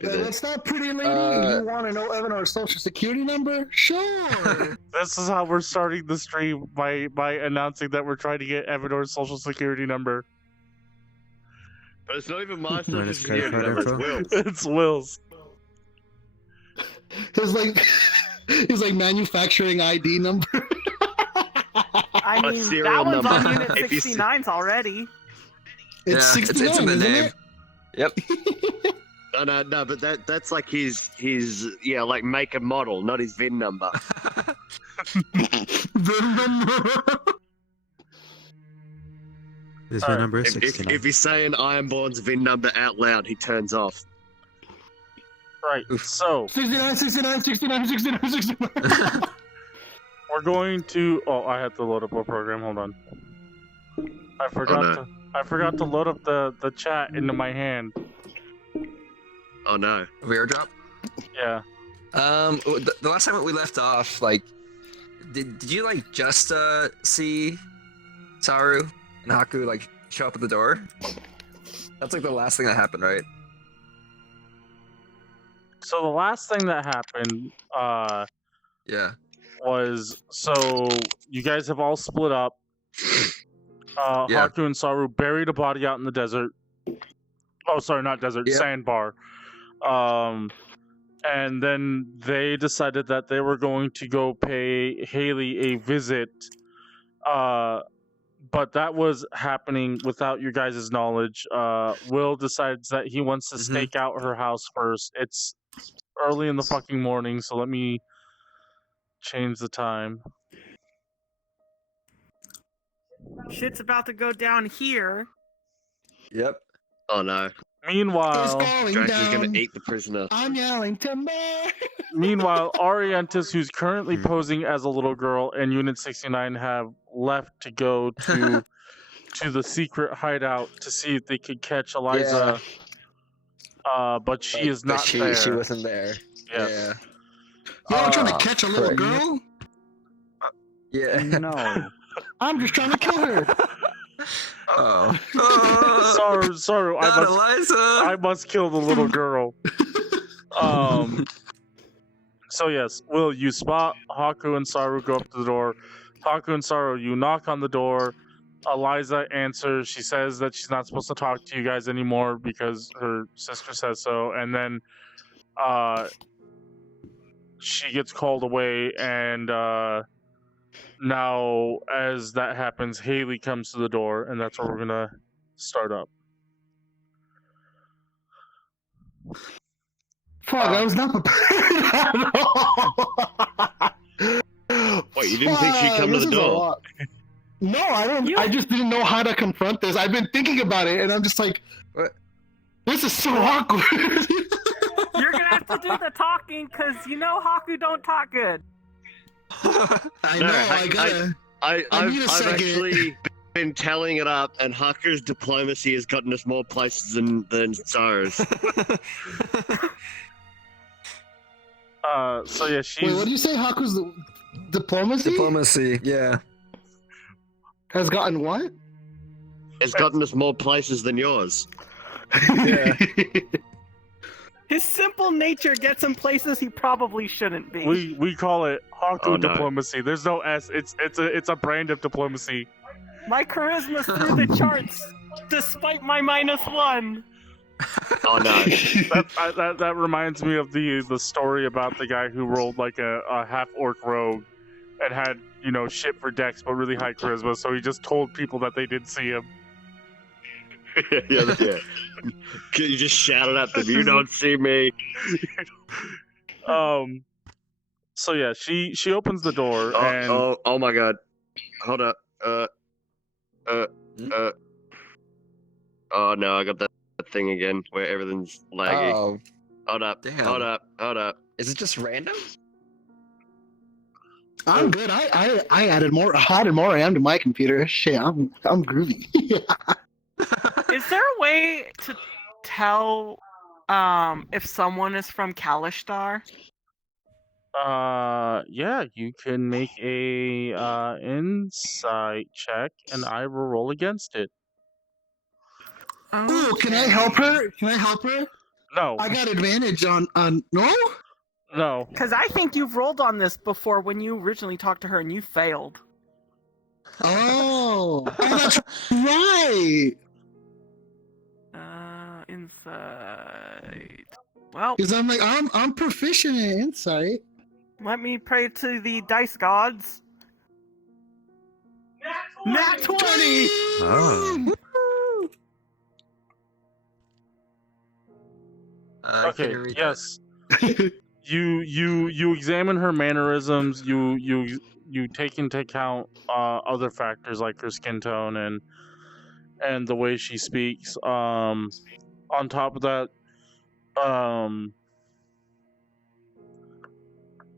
That's not pretty lady. You want to know Evanor's social security number? Sure. This is how we're starting the stream by announcing that we're trying to get Evanor's social security number. But it's not even my social Minus security credit card number, it's info. Will's. It's Will's. He's like manufacturing ID number. I A mean, serial that one's number. on Unit If you 69's already. It's 69, it's in the isn't name. it? Yep. No, but that's like his like make and model, not his VIN number. This my number is If 69. he's saying Ironborn's VIN number out loud, he turns off. Right. So 69, 69, 69, 69, 69. we're going to. Oh, I had to load up a program. Hold on. I forgot to load up the chat into my hand. Oh no. VRChat? Yeah. The last time we left off, like, did you like just see Saru and Hakku like show up at the door? That's like the last thing that happened, right? So the last thing that happened, Yeah. was so you guys have all split up. Yeah. Hakku and Saru buried a body out in the desert. Oh, sorry, not desert, Yep. sandbar. And then they decided that they were going to go pay Haley a visit. But that was happening without your guys' knowledge. Will decides that he wants to stake out her house first. It's early in the fucking morning, so let me change the time. Shit's about to go down here. Yep. Oh no. It's Meanwhile, going Drax is gonna down. eat the prisoner. I'm yelling timber. Arientus, who's currently posing as a little girl, and Unit 69 have left to go to the secret hideout to see if they could catch Eliza. But she is not there. She wasn't there. Yes. You're trying to catch a little correct. girl? Yeah. No. I'm just trying to kill her. Oh. Saru, Not Eliza. I must kill the little girl. So yes, Will, you spot Hakku and Saru go up to the door. Hakku and Saru, you knock on the door. Eliza answers. She says that she's not supposed to talk to you guys anymore because her sister says so. And then she gets called away. And now, as that happens, Haley comes to the door, and that's where we're gonna start up. Fuck, I was not prepared at all. Wait, you didn't think she'd come to This the is a door? lot. No, I don't. I just didn't know how to confront this. I've been thinking about it, and I'm just like, What? this is so awkward. You're gonna have to do the talking, cause you know Hakku don't talk good. I No, know. I- I gotta. I've need a second. actually been tallying it up, and Hakku's diplomacy has gotten us more places than Saru's. So yeah, she's. Wait, what do you say? Haku's diplomacy Diplomacy. Yeah. has gotten what? It's gotten us more places than yours. Yeah. His simple nature gets him places he probably shouldn't be. We call it Hakku Oh, no. diplomacy. There's no S. It's a brand of diplomacy. My charisma's through the charts, despite my -1. Oh no. That reminds me of the story about the guy who rolled like a half orc rogue and had shit for dex but really high charisma. So he just told people that they did see him. yeah. You just shouted at them, "You don't see me." So yeah, she opens the door and Oh my god. Hold up. Oh no, I got that thing again where everything's laggy. Oh. Hold up. Damn. Hold up. Is it just random? I'm good. I added more RAM to my computer. Shit, I'm groovy. Is there a way to tell if someone is from Kalishtar? Yeah, you can make a insight check and I will roll against it. Ooh, can I help her? No. I got advantage on no. No. Because I think you've rolled on this before when you originally talked to her and you failed. Oh, that's right. Insight. Well, Because I'm like I'm proficient in insight. let me pray to the dice gods. Nat 20! Oh. Can Okay. you read Yes. You examine her mannerisms. You take into account other factors like her skin tone and the way she speaks. On top of that,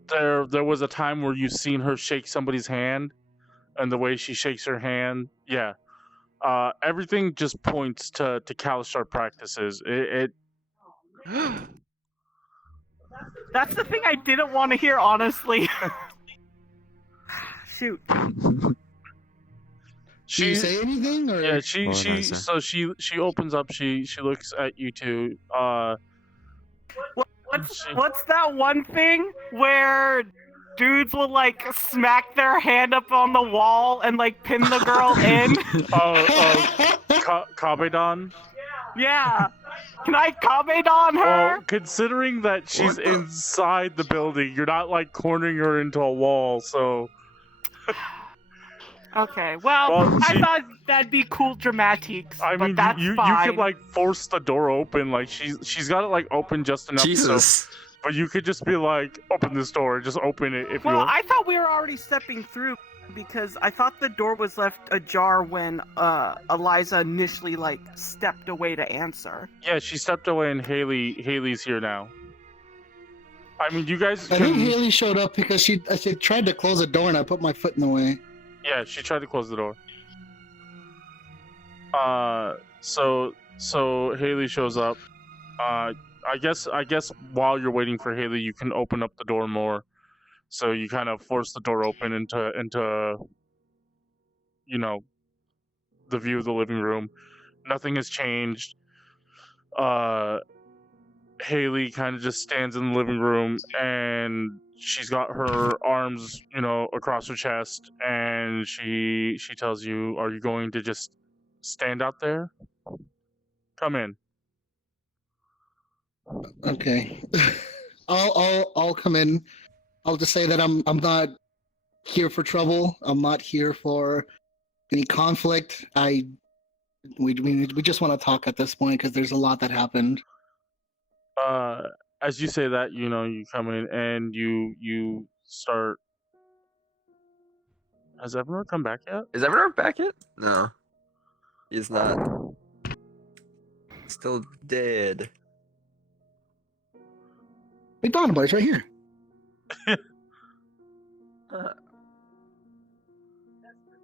there was a time where you've seen her shake somebody's hand, and the way she shakes her hand, yeah. Everything just points to Kalishtar practices. That's the thing I didn't want to hear, honestly. Shoot. Did you say anything? Or? Yeah, Well, she opens up. She looks at you two. What's that one thing where dudes will like smack their hand up on the wall and like pin the girl in? Kabedon. Yeah. Can I comment on her? Well, considering that she's inside the building, you're not like cornering her into a wall, so. Okay, well I thought that'd be cool dramatics. I mean, but that's you fine. could like force the door open, like she's got it like open just enough. Jesus. So, but you could just be like, open this door, just open it if you Well, want. I thought we were already stepping through because I thought the door was left ajar when Eliza initially like stepped away to answer. Yeah, she stepped away, and Haley's here now. I mean, you guys. I think Haley showed up because she tried to close the door and I put my foot in the way. Yeah, she tried to close the door. So Haley shows up. I guess while you're waiting for Haley, you can open up the door more. So you kind of force the door open into you know, the view of the living room. Nothing has changed. Haley kind of just stands in the living room, and she's got her arms, you know, across her chest, and she tells you, "Are you going to just stand out there? Come in." Okay. I'll come in. I'll just say that I'm not here for trouble. I'm not here for any conflict. We just want to talk at this point because there's a lot that happened. As you say that, you know, you come in and you start. Has Evanor come back yet? Is Evanor back yet? No. He's not. Still dead. Hey, Don, buddy, it's right here.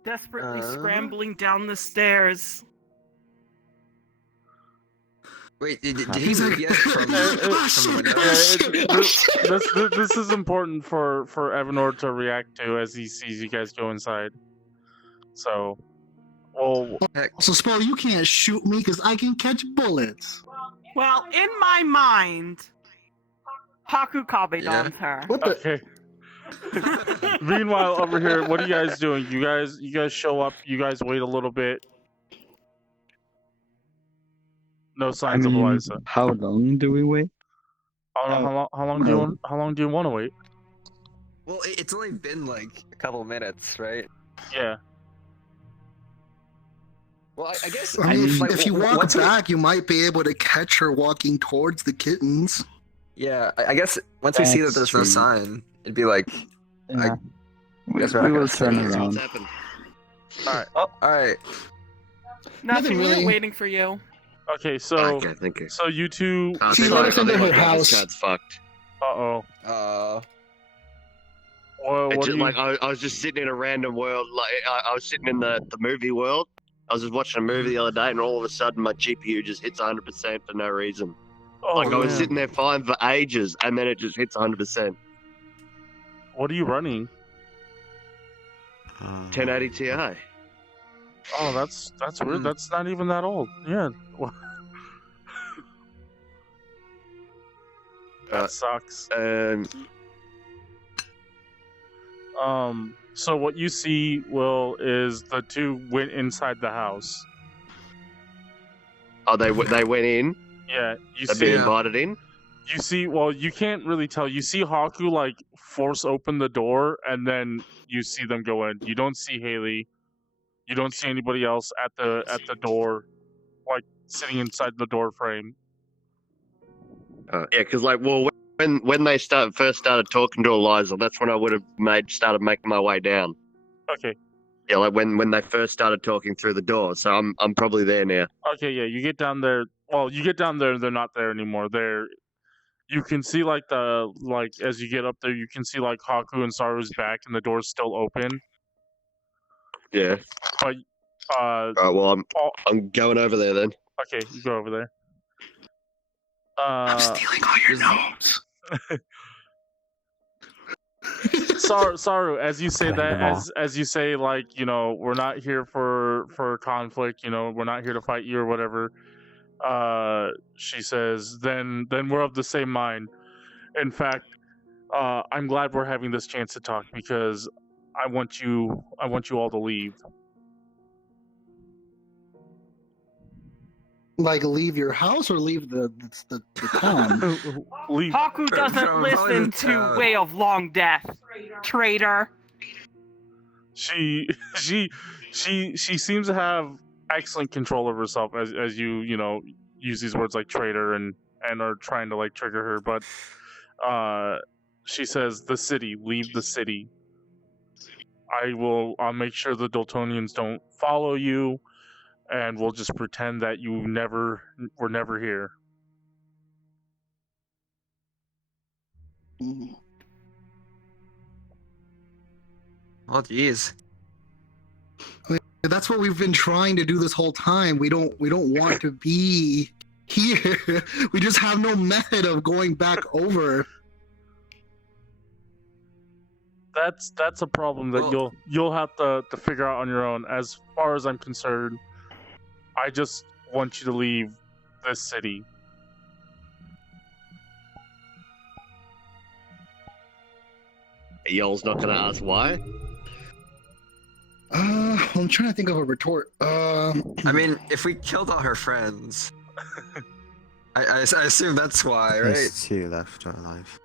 Desperately scrambling down the stairs. Wait, did he He's like, yes from the window? This is important for Evanor to react to as he sees you guys go inside. So, well, So, Spoly, you can't shoot me because I can catch bullets. Well, in my mind, Hakku Kabedon's her. What the? okay. Meanwhile, over here, what are you guys doing? You guys show up. You guys wait a little bit. No signs of Eliza. How long do we wait? How long do you want to wait? Well, it's only been like a couple minutes, right? Yeah. Well, I guess. I mean, like, if you walk once we- back, you might be able to catch her walking towards the kittens. Yeah, I guess once we see that there's no That's true. sign, it'd be like, Yeah. We guess we're not will gonna turn That's what's around. happened. all right. Nothing, we really. were waiting for you. Okay, so Okay, thank you. so you two. She let us into her house. Card's fucked. Uh-oh. What It's do just, you? like I was just sitting in a random world. Like I was sitting in the movie world. I was just watching a movie the other day, and all of a sudden my GPU just hits 100% for no reason. Oh, Like I was man. sitting there fine for ages, and then it just hits 100%. What are you running? 1080 Ti. Oh, that's weird. That's not even that old. Yeah. That sucks. So what you see, Will, is the two went inside the house. Oh, they went in. Yeah, you They've see. been invited in. You see. Well, you can't really tell. You see Hakku like force open the door, and then you see them go in. You don't see Haley. You don't see anybody else at the door, like sitting inside the door frame. Yeah, because when they first started talking to Eliza, that's when I would have started making my way down. Okay. Yeah, like when they first started talking through the door. So I'm probably there now. Okay, yeah, you get down there. Well, you get down there, they're not there anymore. You can see as you get up there, you can see like Hakku and Saru's back, and the door's still open. Yeah. But All right. Well, I'm going over there then. Okay, you go over there. I'm stealing all your gnomes. Saru, as you say that, as you say, like, you know, we're not here for conflict, you know, we're not here to fight you or whatever. She says, then we're of the same mind. In fact, I'm glad we're having this chance to talk because I want you all to leave. Like, leave your house or leave the town? Leave. Hakku doesn't listen to Way of Long Death. Traitor. She seems to have excellent control of herself as you know, use these words like traitor and are trying to like trigger her, but she says the city, leave the city. I'll make sure the Dultonians don't follow you, and we'll just pretend that you were never here. Oh, jeez. That's what we've been trying to do this whole time. We don't want to be here. We just have no method of going back over. That's a problem that you'll have to figure out on your own. As far as I'm concerned, I just want you to leave this city. Y'all's not gonna ask why? I'm trying to think of a retort. I mean, if we killed all her friends, I assume that's why, right? There's two left alive.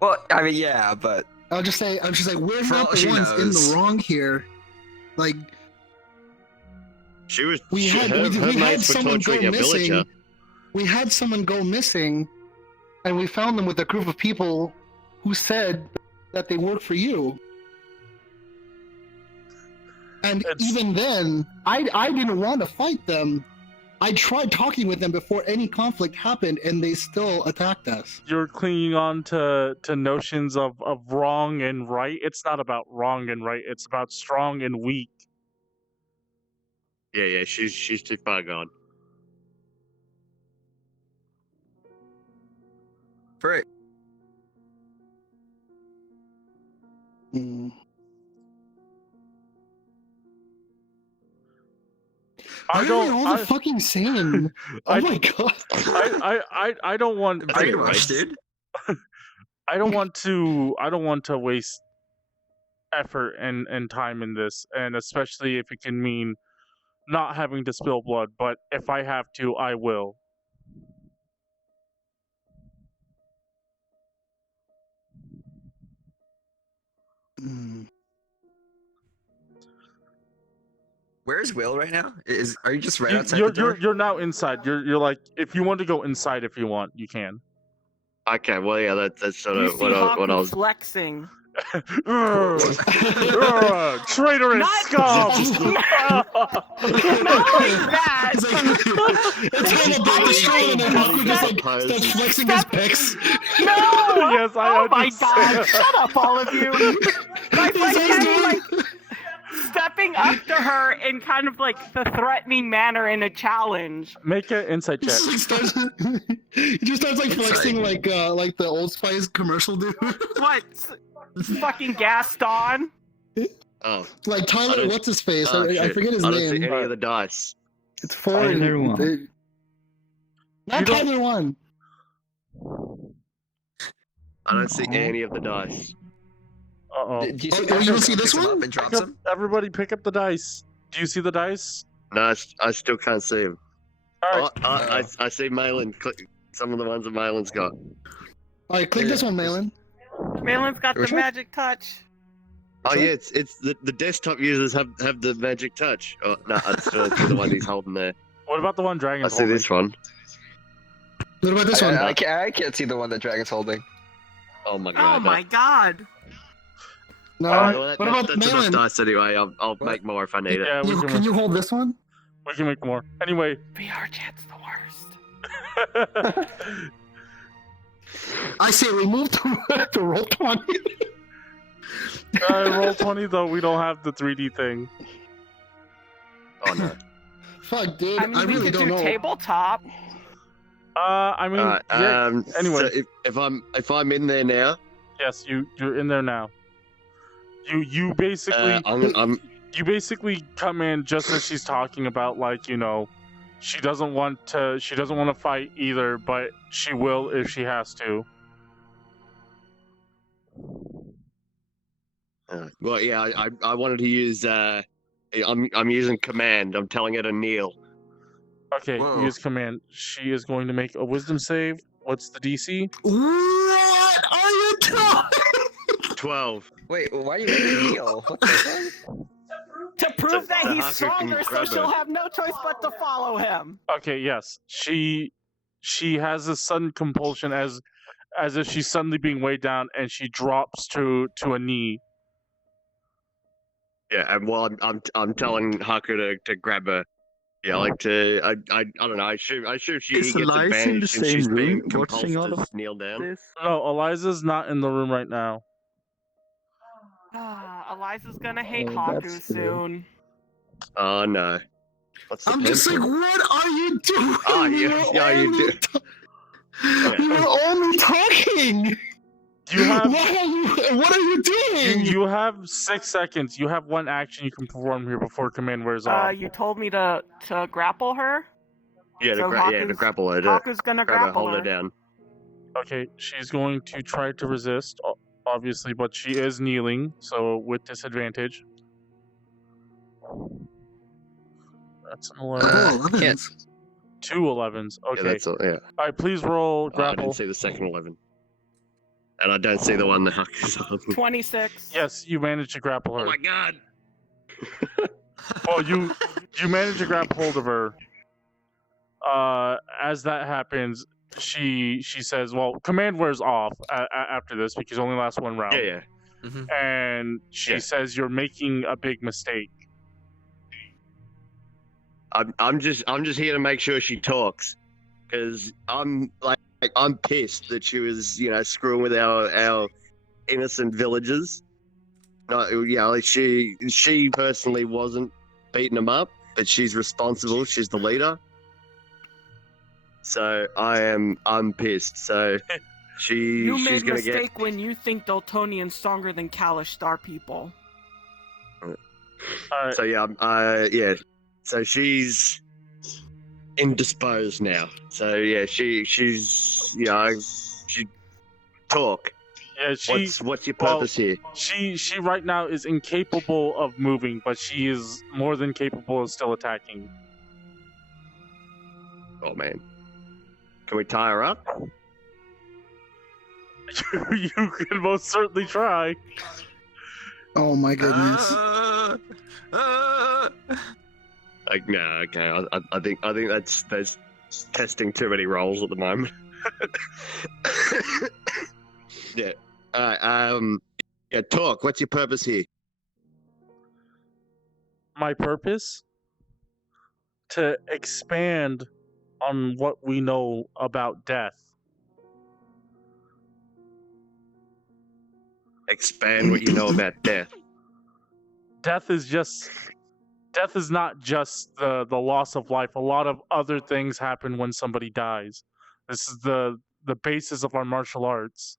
Well, I mean, yeah, but I'll just say we're For not all the she ones in knows. the wrong here. Like, She was. we had someone go missing. We had someone go missing, and we found them with a group of people who said that they work for you. And even then, I didn't want to fight them. I tried talking with them before any conflict happened, and they still attacked us. You're clinging on to notions of wrong and right. It's not about wrong and right. It's about strong and weak. Yeah, she's too far gone. for it. Why are we all fucking sane? Oh my god! I don't want Brainwash, dude. I don't want to waste effort and time in this, and especially if it can mean not having to spill blood. But if I have to, I will. Where's Will right now? Are you just right outside the door? You're now inside. You're like, if you want to go inside, if you want, you can. Okay, well, yeah, that's sort You of see what I Hakku was. flexing. Traitorous scum! Not like that. It's like, it's all about the show, and then Hakku just like starts flexing his pecs. No! Yes, I Oh my understand. god! Shut up, all of you! Like stepping up to her in kind of like the threatening manner in a challenge. Make an insight check. He just starts like flexing like the Old Spice commercial dude. What? Fucking Gaston? Oh, Like Tyler, what's his face? I shit. forget his I don't see name. any of the dice. It's four. Tyler one. Not You don't- Tyler one. I don't see No. any of the dice. Uh-oh. Do you see Oh, you don't see Drakak this picks 'em one? up and drops them? Everybody pick up the dice. Do you see the dice? No, I still can't see him. All right. I see Maellon. Some of the ones that Maellon's got. All right, click this one, Maellon. Maellon's got the Which one? magic touch. Oh Which yeah, one? it's the desktop users have the magic touch. Oh no, it's the one he's holding there. What about the one I Dragon's see holding? this one. What about this one? I can't see the one that Dragon's holding. Oh my god. Oh my god. No. Alright, Well, What about that's enough Maellon? dice anyway. I'll make more if I need it. Yeah, Can you hold this one? we can make more. Anyway. VRChat's the worst. I say we move to roll 20. Roll 20 though, we don't have the 3D thing. Oh no. Fuck, dude. I mean, we really could don't do know. tabletop. I mean, Alright, yeah, anyway. So if I'm in there now, yes, you're in there now. You basically I'm you basically come in just as she's talking about, like, you know, she doesn't want to fight either, but she will if she has to. well, yeah. I wanted to use. I'm using command. I'm telling it to kneel. Okay, Whoa. use command. She is going to make a wisdom save. What's the DC? What are you doing? 12. Wait, why are you making Neil? What the hell? To prove that the he's Hakku can stronger, so grab she'll it. have no choice but to follow him. Okay, yes. She has a sudden compulsion as if she's suddenly being weighed down, and she drops to a knee. Yeah, and while I'm telling Hakku to grab her. Yeah, like to I don't know. I assume she Is he gets Eliza in the advantage since same she's being room compulsed watching all to of kneel down. this? No, Eliza's not in the room right now. Eliza's gonna hate Oh, Hakku that's good. soon. Oh no. What's the I'm just like, pencil? what are you doing? Oh, We yeah, were yeah, you only do. We were only talking. You have What are you doing? you have 6 seconds. You have one action you can perform here before command wears off. You told me to grapple her. Yeah, So to Haku's- grapple her. To Haku's gonna grab her, grapple hold her. her down. Okay, she's going to try to resist, obviously, but she is kneeling, so with disadvantage. That's an 11. Oh, Can't. 2 11s. Yeah, Okay. that's all. Yeah. All right, please roll Oh, I grapple. didn't see the second 11. And I don't see the one that Hakku's on. 26. Yes, you managed to grapple Oh her. my god! Well, you managed to grab hold of her. As that happens, she says, "Well, command wears off after this because it only lasts one round." Yeah, yeah. Mhm. And she Yeah. says, "You're making a big mistake." I'm just here to make sure she talks, because I'm pissed that she was screwing with our innocent villagers. No, yeah, like she personally wasn't beating them up, but she's responsible. She's the leader. So I'm pissed. So You made she's a gonna get. mistake when you think Dultonian's stronger than Kalish Star people. All right. So yeah, So she's indisposed now. So yeah, she's she talk. Yeah, What's your purpose here? she right now is incapable of moving, but she is more than capable of still attacking. Oh man, can we tie her up? You can most certainly try. Oh my goodness. Like no, okay. I think that's testing too many roles at the moment. Yeah. All right. Yeah. Talk. What's your purpose here? My purpose? To expand on what we know about death. Expand what you know about death. Death is not just the loss of life. A lot of other things happen when somebody dies. This is the basis of our martial arts.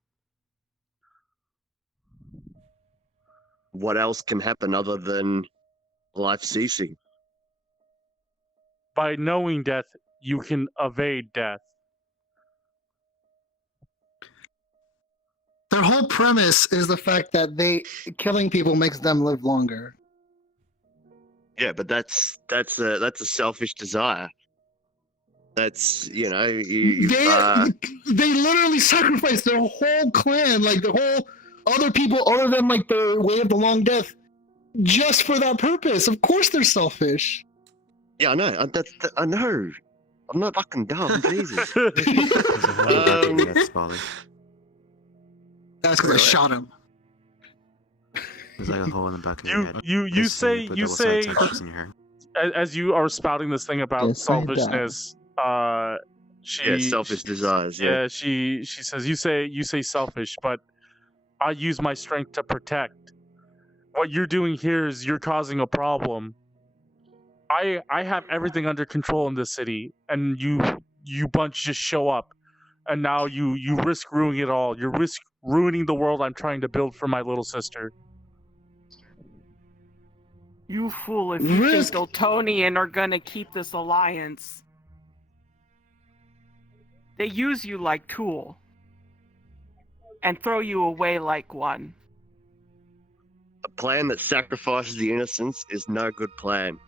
What else can happen other than life ceasing? By knowing death, you can evade death. Their whole premise is the fact that killing people makes them live longer. Yeah, but that's a selfish desire. That's you They literally sacrificed their whole clan, like the whole other people other than like the Way of the Long Death, just for that purpose. Of course they're selfish. Yeah, I know. I know. I'm not fucking dumb. Jesus. There's a hole in the back of your head, Spoly. That's because I shot him. There's like a hole in the back of your head. You say Put double side touches in your hair. as you are spouting this thing about Yes, I selfishness, she Selfish desires. Yeah. yeah, she says you say selfish, but I use my strength to protect. What you're doing here is you're causing a problem. I have everything under control in this city, and you bunch just show up, and now you risk ruining it all. You risk ruining the world I'm trying to build for my little sister. You fool, if you Risk- think Dultonian are gonna keep this alliance. They use you like tool. And throw you away like one. A plan that sacrifices the innocents is no good plan.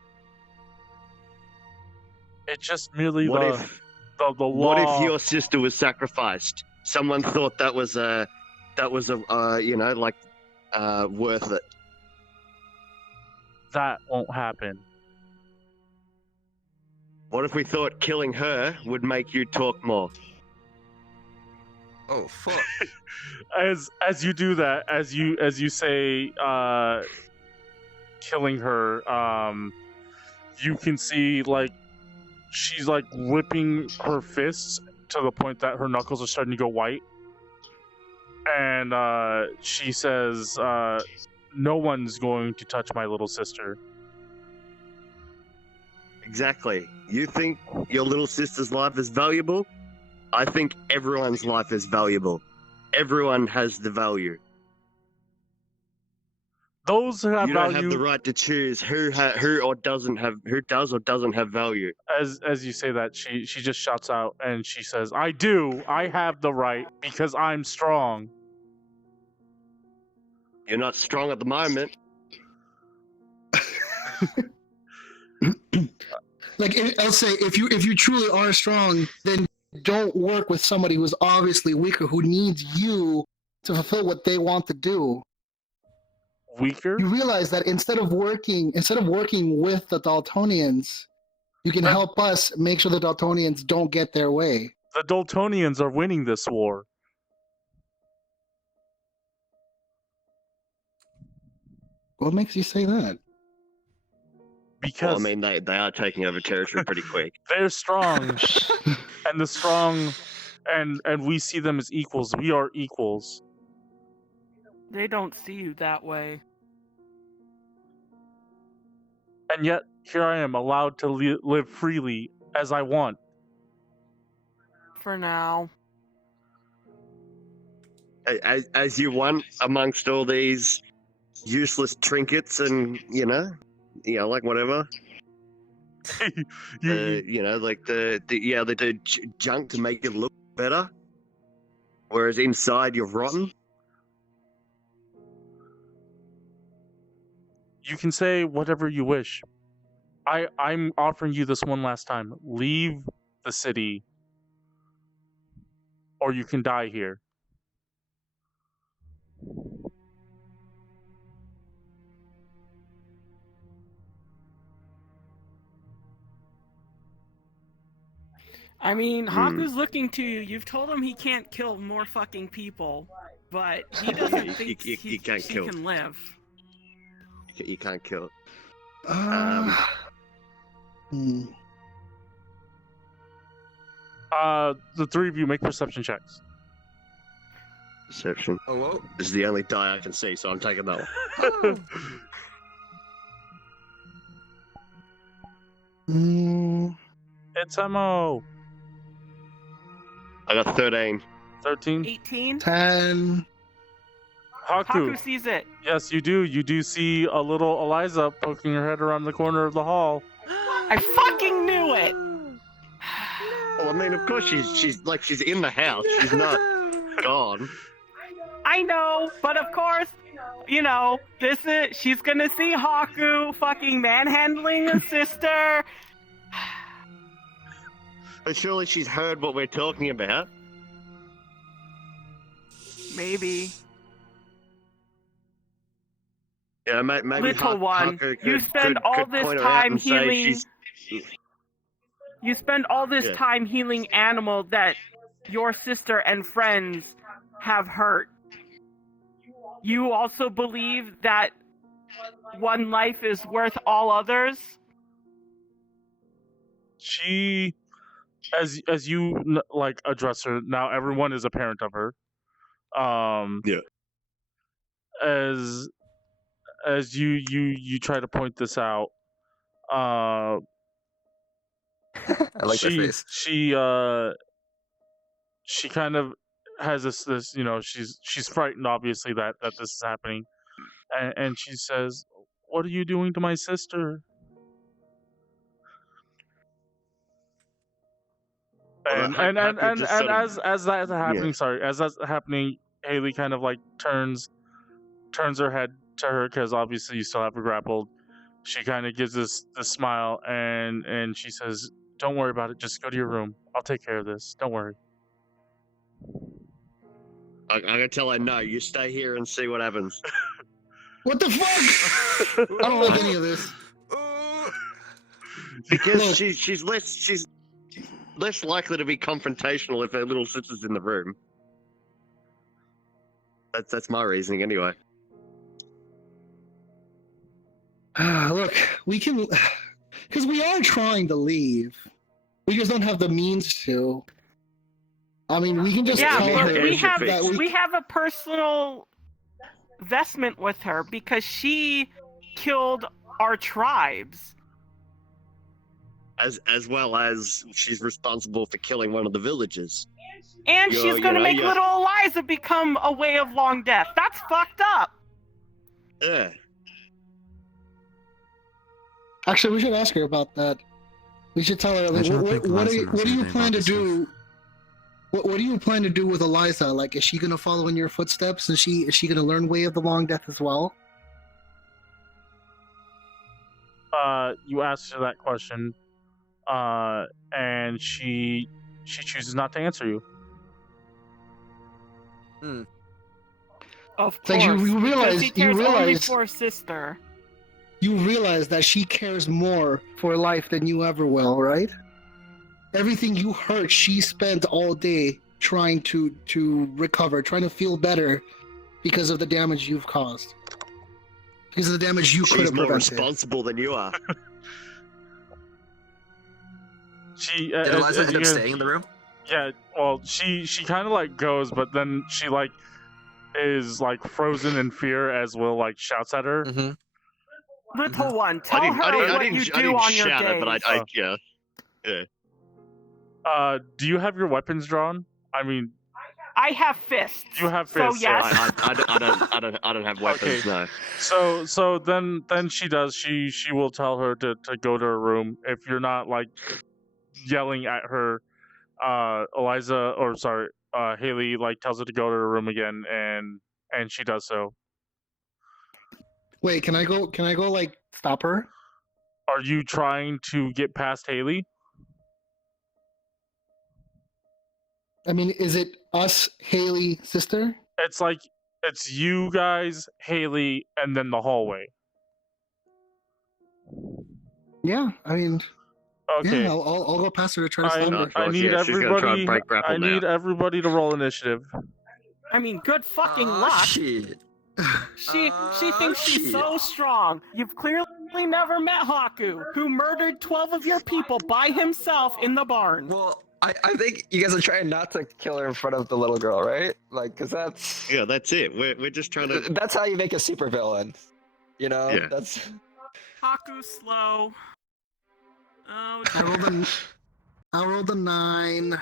It's just merely What the if law. What if your sister was sacrificed? Someone thought that was worth it. That won't happen. What if we thought killing her would make you talk more? Oh fuck! As you do that, as you say, killing her, you can see like she's like whipping her fists to the point that her knuckles are starting to go white, and she says, "No one's going to touch my little sister." Exactly. You think your little sister's life is valuable? I think everyone's life is valuable. Everyone has the value. Those who have You don't value, have the right to choose who does or doesn't have value. as you say that, she just shouts out and she says, "I do. I have the right because I'm strong." You're not strong at the moment. Like I'll say, if you truly are strong, then don't work with somebody who's obviously weaker, who needs you to fulfill what they want to do. Weaker? You realize that instead of working with the Dultonians, you can help us make sure the Dultonians don't get their way. The Dultonians are winning this war. What makes you say that? Because Well, I mean, they are taking over territory pretty quick. they're strong, and the strong, and we see them as equals. We are equals. They don't see you that way. And yet, here I am, allowed to live freely as I want. For now. As you want, amongst all these useless trinkets and, like whatever. They do junk to make you look better. Whereas inside you're rotten. You can say whatever you wish. I'm offering you this one last time. Leave the city, or you can die here. I mean, Hakku's looking to you. You've told him he can't kill more fucking people, but he doesn't think you can't she kill. can live. You can't kill it. The three of you make perception checks. Perception. Oh, whoa. This is the only die I can see, so I'm taking that one. It's Mo. I got 13. 13. 18? 10. Hakku. Hakku sees it. Yes, you do. You do see a little Eliza poking her head around the corner of the hall. I fucking knew it! Well, I mean, of course she's in the house. She's not gone. I know, but of course, you know, she's gonna see Hakku fucking manhandling his sister. But surely she's heard what we're talking about. Maybe. Yeah, maybe Little one, Hakku you could- spend could- all could this point her out time and say healing. she's- You spend all this Yeah. time healing animal that your sister and friends have hurt. You also believe that one life is worth all others? She, as you like address her now, everyone is a parent of her. Yeah. As you try to point this out, I like that face. She kind of has this you know, she's frightened obviously that this is happening, and she says, "What are you doing to my sister?" And Hakku just sort of- as that's happening, Yeah. sorry, as that's happening, Haley kind of like turns her head to her because obviously you still have her grappled. She kind of gives this smile and she says, "Don't worry about it. Just go to your room. I'll take care of this. Don't worry." I'm gonna tell her no. You stay here and see what happens. What the fuck? I don't like any of this. Because Look. she's less likely to be confrontational if her little sister's in the room. That's my reasoning anyway. Look, we can, because we are trying to leave. We just don't have the means to. I mean, we can just Yeah, tell but her we have that we have a personal investment with her because she killed our tribes. As well as she's responsible for killing one of the villagers. And Yo, she's you gonna know, make yeah. little Eliza become a way of long death. That's fucked up. Yeah. Actually, we should ask her about that. We should tell her. Like, I don't think what Liza knows do you anything plan about to this do? What do you plan to do with Eliza? Like, is she gonna follow in your footsteps? And is she gonna learn Way of the Long Death as well? You asked her that question, and she chooses not to answer you. Of It's like course. you because realize- he you cares only realize- for his sister. You realize that she cares more for life than you ever will, right? Everything you hurt, she spent all day trying to recover, trying to feel better because of the damage you've caused. Because of the damage you could She's have more prevented. responsible than you are. She Did Eliza end up staying in the room? Yeah, well, she kind of like goes, but then she like is like frozen in fear as Will like shouts at her. Mm-hmm. Little one, tell I her what you didn't do on your shout days. it, but I yeah. Do you have your weapons drawn? I mean, I have fists. you have So fists. yes. I don't have weapons. Okay. No. So then she does. She will tell her to go to her room. If you're not like yelling at her, Haley like tells her to go to her room again, and she does so. Wait, can I go? Like stop her? Are you trying to get past Haley? I mean, is it us, Haley, sister? It's like it's you guys, Haley, and then the hallway. Yeah, I mean, Okay. yeah, I'll go past her to try to stop her. I need yeah, she's gonna try and everybody. break grapple I need everybody to roll initiative. I mean, good fucking luck. Shit. She thinks she's shit. so strong. You've clearly never met Hakku, who murdered 12 of your people by himself in the barn. Well, I think you guys are trying not to kill her in front of the little girl, right? Like, cause that's Yeah, that's it. We're just trying to. that's how you make a supervillain. You know, Yeah. that's Hakku slow. Oh, I rolled a 9.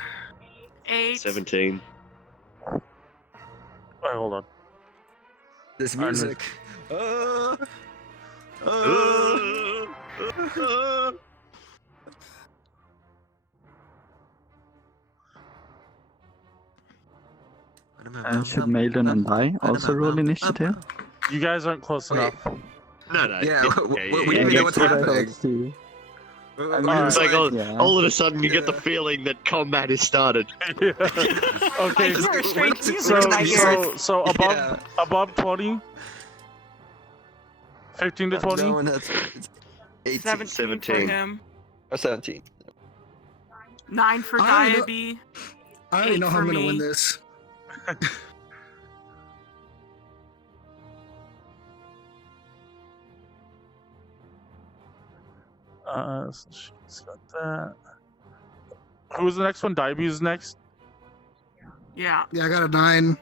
8. 17. Wait, hold on. this I know. music. Should Maellon and I also roll initiative? You guys aren't close Wait. enough. No. Yeah, we don't yeah, even know what's That's what I happening. thought too. It's like Yeah. all of a sudden you get the feeling that combat has started. Yeah. Okay. I hear a strange music So in my ears. so above 20. 15 to 20. No, it's 18, 17 for 17. him. or 17. 9 for I already know- Dyabie. I already 8 know how for I'm gonna me. win this. So she's got that. Who was the next one? Dyabie is next. Yeah. Yeah, I got a 9.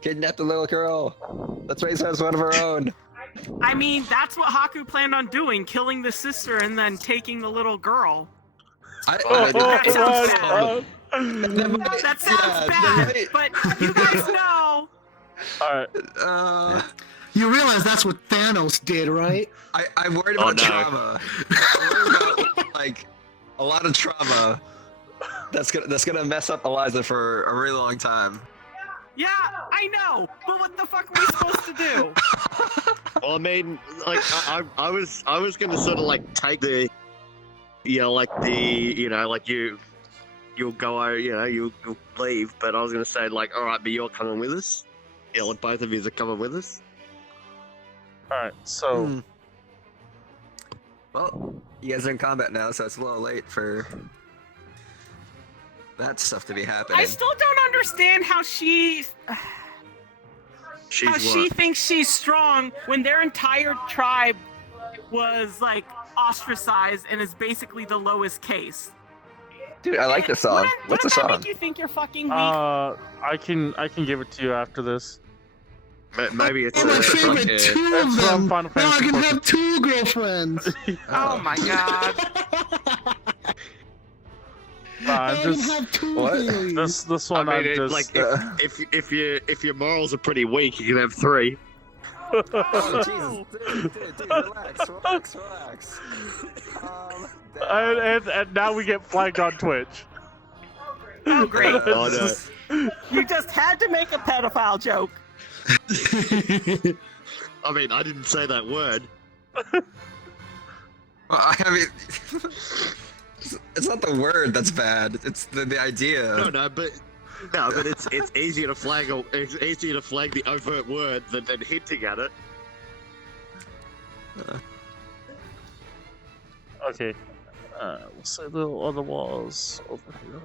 Kidnap the little girl. Let's raise her as one of our own. I mean, that's what Hakku planned on doing, killing the sister and then taking the little girl. I, That sounds oh, bad. That sounds bad, but you guys know. Alright. You realize that's what Thanos did, right? I'm worried Oh, about no. trauma. I'm worried about, like, a lot of trauma that's gonna mess up Eliza for a really long time. Yeah, I know, but what the fuck are we supposed to do? Well, I mean, like I was gonna sort of like take the, like you'll go out, you'll leave, but I was gonna say like, all right, but you're coming with us. Yeah, like both of you are coming with us. Alright, so Hmm. Well, you guys are in combat now, so it's a little late for that stuff to be happening. I still don't understand how She's she thinks she's strong when their entire tribe was like ostracized and is basically the lowest case. Dude, I like this song. What's the Wouldn't that song? make you think you're fucking weak? I can give it to you after this. maybe it's Oh, my favorite yeah. 2 It's of from them. Final Now I Fantasy can 14. have 2 girlfriends. Oh my god. Nah, I I'm can just have 2 What? Heelys. this I one. mean, I'm it, just like if your morals are pretty weak, you can have 3. Oh, Jesus. Dude, relax. and now we get flagged on Twitch. Oh great. Oh, no. You just had to make a pedophile joke. I mean, I didn't say that word. Well, I mean, it's not the word that's bad. It's the idea. No, but it's easier to flag the overt word than hinting at it. Okay. We'll say the other walls over here.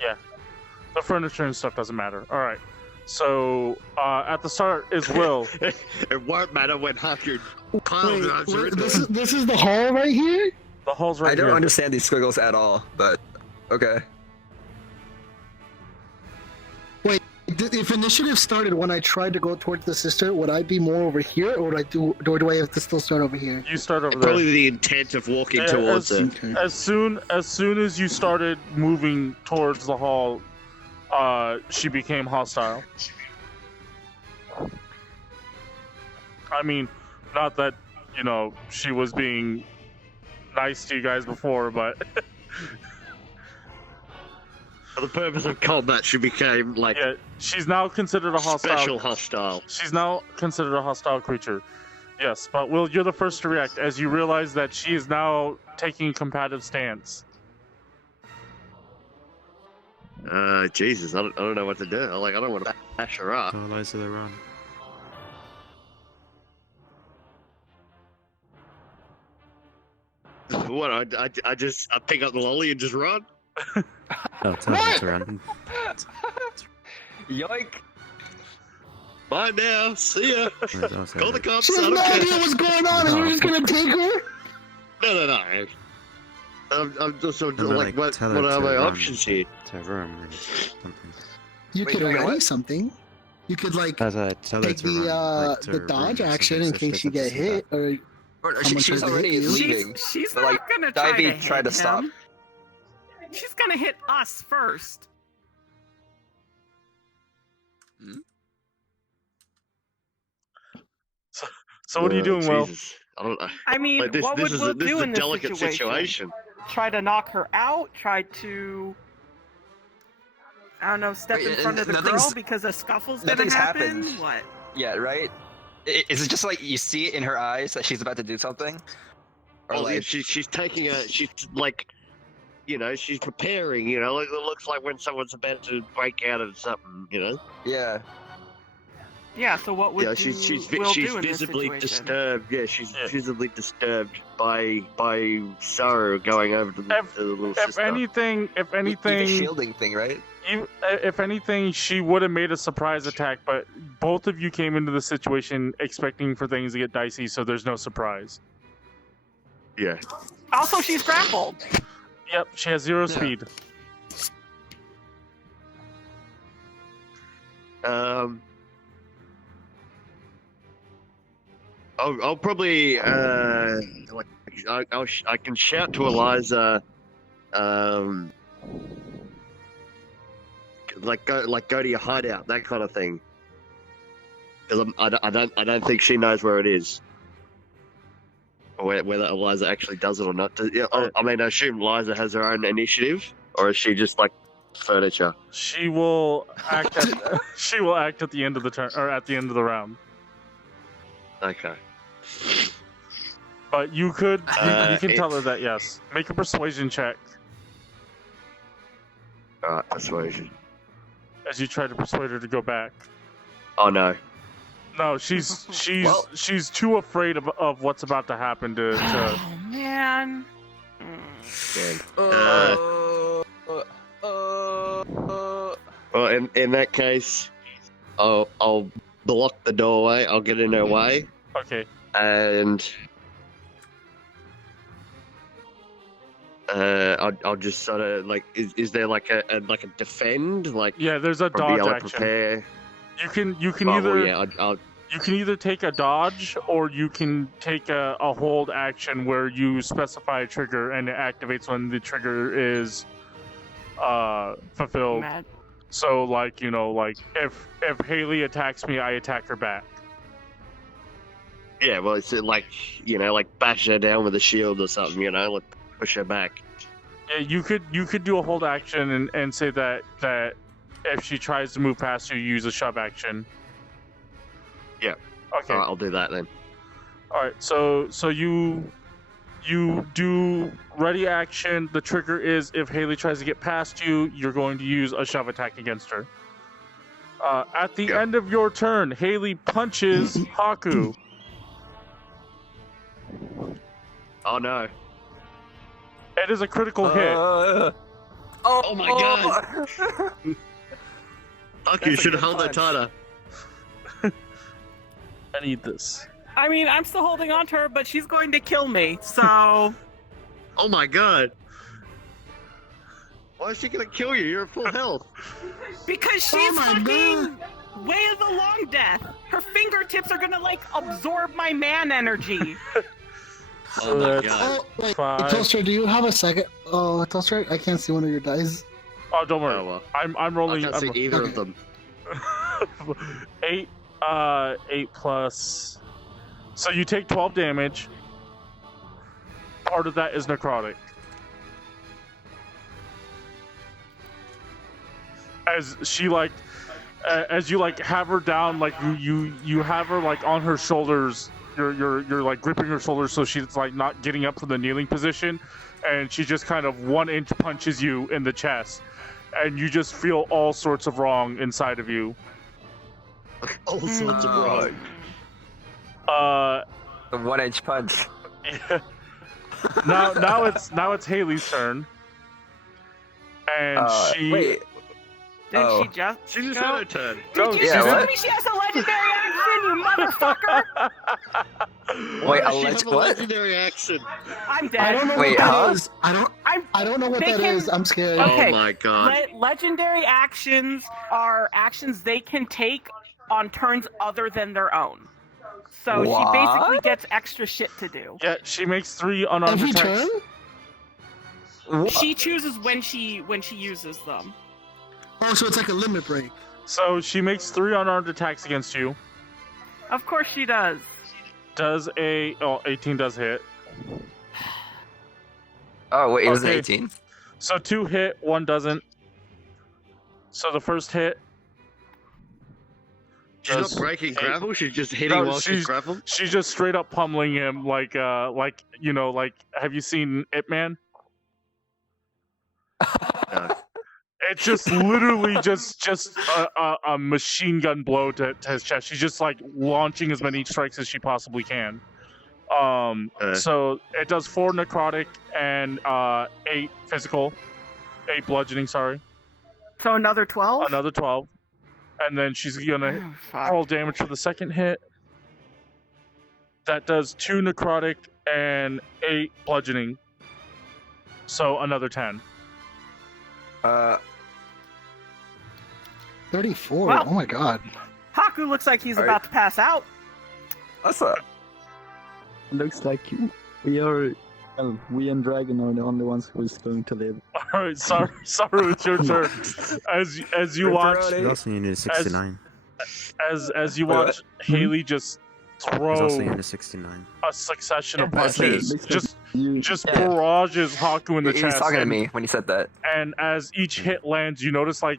Yeah, the furniture and stuff doesn't matter. All right. So at the start is Will. It won't matter when Hakku pile Wait, drives her into this is the hall right here? The hall's right I don't here. understand these squiggles at all, but okay. If initiative started when I tried to go towards the sister, would I be more over here, or do I have to still start over here? You start over there. Probably the intent of walking Yeah, towards as- it. Okay. As soon as you started moving towards the hall, she became hostile. I mean, not that she was being nice to you guys before, but For the purpose of combat, she became like yeah, she's now considered a hostile. special hostile. She's now considered a hostile creature. Yes, but Will, you're the first to react as you realize that she is now taking a combative stance. Jesus, I don't know what to do. I don't want to bash her up. Tell Eliza to run. What? I pick up the lolly and just run. Oh, tell her to run. Yoink! Bye now. See ya. Call the cops. She I has don't no care. idea what's going on, and you're just gonna take her? No. I'm just Remember, like, what tell her are to my run. options here? To run or something. You Wait, could wait, ready what? something. You could like Tell her take to run. Like, to the run dodge or action in something, case so you she get doesn't see hit, or Or Someone she's tried to hit already you? leaving. She's But, not like, gonna try to Dyabie hit tried to him. stop. She's gonna hit us first. So what are you doing, Will? Jesus. I don't know. I mean, Like, what would Will this do is a in this delicate situation. Try to knock her out? Try to, I don't know, step in front of the girl because a scuffle's gonna nothing's happen? happened. What? Yeah, right? Is it just like you see it in her eyes that she's about to do something? Or Well, like, she's taking she's like, you know, she's preparing, you know, like, it looks like when someone's about to break out of something, you know? yeah. Yeah, so what would Yeah, she's Will she's do in this visibly situation? disturbed. Yeah, she's visibly disturbed by Saru going over to the little If sister. anything, The shielding thing, right? if anything, she would have made a surprise attack. But both of you came into the situation expecting for things to get dicey, so there's no surprise. Yeah. Also, she's grappled. Yep, she has 0 speed. I'll probably like I can shout to Eliza, like go to your hideout, that kind of thing. Because I don't think she knows where it is, or whether Eliza actually does it or not. I mean, I assume Eliza has her own initiative, or is she just like furniture? She will act. She will act at the end of the turn or at the end of the round. Okay. But you could, you can tell her it's- that, yes. Make a persuasion check Alright, persuasion. as you try to persuade her to go back. Oh no. No, she's Well- she's too afraid of what's about to happen to Oh, man. Man. Uh, Well, in that case, I'll block the doorway. I'll get in her way, Okay. and I'll just sort of like. Is there like a defend? Like, Yeah, there's a or be dodge able to action. prepare? You can Oh, either well, yeah, I'll you can either take a dodge or you can take a hold action where you specify a trigger and it activates when the trigger is fulfilled. Mad. So like, you know, like if Haley attacks me, I attack her back. yeah. Well, it's like, you know, like bash her down with a shield or something. You know, like push her back. Yeah, you could do a hold action and say that if she tries to move past you, use a shove action. Yeah. Okay. Alright, I'll do that then. All right. So you do ready action. The trigger is if Haley tries to get past you, you're going to use a shove attack against her. At the end of your turn, Haley punches Hakku. Oh no. It is a critical hit. Oh my god. Fuck, you That's a should have good held that punch. tighter. I need this. I mean, I'm still holding on to her, but she's going to kill me, so... Oh my god. Why is she gonna kill you? You're at full health. Because she's fucking Way of the Long Death. Her fingertips are gonna, like, absorb my man energy. Oh my that's- god. Oh, wait, 5. Toaster, do you have a second? Oh, Toaster, I can't see one of your dice. Oh, don't worry. Oh, well. I'm I rolling. can't see either of them. 8 plus. So you take 12 damage. Part of that is necrotic. As she like, as you like have her down, like you have her like on her shoulders. You're like gripping her shoulders so she's like not getting up from the kneeling position, and she just kind of 1-inch punches you in the chest, and you just feel all sorts of wrong inside of you. All sorts of wrong. The 1-inch punch. Yeah. Now it's Haley's turn, and she. Wait. Didn't Oh. she just She just go? had her turn. Did you yeah, just tell what? me she has a legendary action, you motherfucker? Wait, Why does she have a what? legendary action? I'm dead. I don't know Wait, what that huh? is. I don't know what They that can- is. I'm scared. Okay. Oh my god. Legendary actions are actions they can take on turns other than their own. So she basically What? gets extra shit to do. Yeah, she makes 3 unarmed Every attacks. turn? She chooses when she uses them. Oh, so it's like a limit break. So she makes 3 unarmed attacks against you. Of course she does. Does 18 does hit. Oh wait, it was an Okay. 18. So 2 hit, 1 doesn't. So the first hit. She's not does breaking 8. gravel. She's just hitting No, while she's gravel. She's just straight up pummeling him like you know, like, have you seen Ip Man? No. It's just literally just a machine gun blow to his chest. She's just like launching as many strikes as she possibly can. So it does 4 necrotic and 8 physical, 8 bludgeoning. Sorry, So another 12? another 12, and then she's gonna Oh, fuck. roll damage for the second hit. That does 2 necrotic and 8 bludgeoning. So another 10. 34. Well- Oh my god. Hakku looks like he's Alright. about to pass out. What's up? Looks like we are. Well, we and Dragon are the only ones who is going to live. All right, Saru, it's your turn. As you watch, He's also unit 69. as you Wait, what? watch Haley just He's also throw unit 69. a succession of That's me. punches, Looks like you. just Yeah. barrages Hakku in the He was chest. talking to and, me when he said that. and as each hit lands, you notice like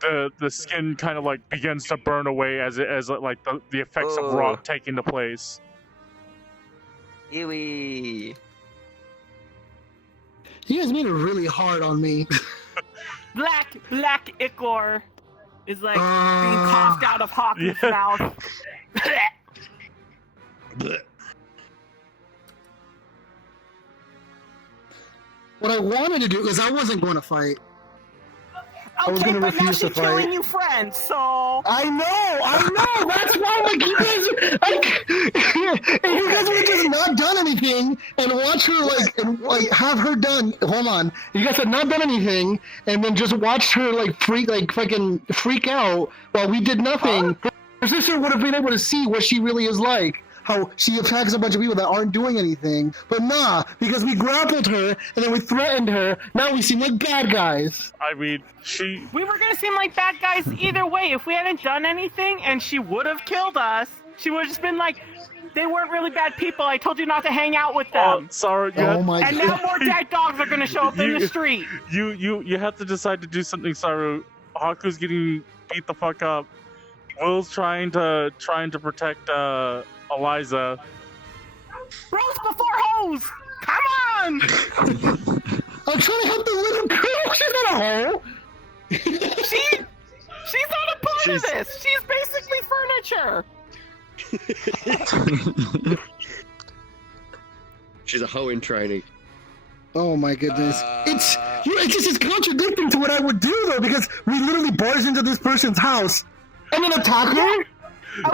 the skin kind of like begins to burn away as like the effects of Oh. rot take into place. Ewy. You guys made it really hard on me. Black Ichor is like being coughed out of Hakku's Yeah. mouth. What I wanted to do, because I wasn't going to fight. was Okay, gonna but now refuse she's to fight. killing you friends, so... I know. That's why, like, you guys, like, if you guys would have just not done anything and watch her, like, have her done. Hold on, you guys had not done anything, and then just watched her, like, fucking freak out while we did nothing. Her sister would have been able to see what she really is like. How she attacks a bunch of people that aren't doing anything. But nah, because we grappled her and then we threatened her, now we seem like bad guys. I mean, she We were gonna seem like bad guys either way. If we hadn't done anything and she would have killed us, she would have just been like, they weren't really bad people. I told you not to hang out with them. sorry, you Oh had, my And now god. more dead dogs are gonna show up in the street. you have to decide to do something, Saru. Haku's getting beat the fuck up. Will's trying to protect Eliza. Bros before hoes! Come on! I'm trying to help the little girl. She's not a hoe. She's not a part of this. She's basically furniture. She's a hoe in training. Oh my goodness. It's just contradicting to what I would do though, because we literally barged into this person's house and then attack her.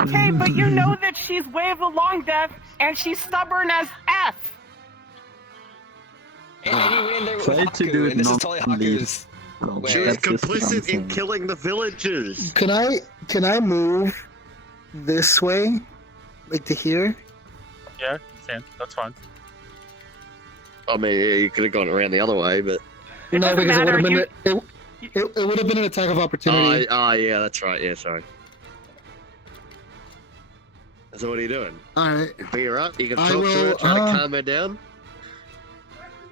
Okay, but you know that she's Way of the Long Death and she's stubborn as F. And you went in there with Try to Hakku, do it and this is not totally on these. Haku's. No, She was that's just what I'm complicit in saying. killing the villagers. Can I move this way? Like to here? Yeah, you can. That's fine. I mean, yeah, you could have gone around the other way, but It No, doesn't because it would have matter, been it would have been an attack of opportunity. yeah, that's right. Yeah, sorry. So what are you doing? Alright. Bring her up. You can I talk to her, will, try to calm her down.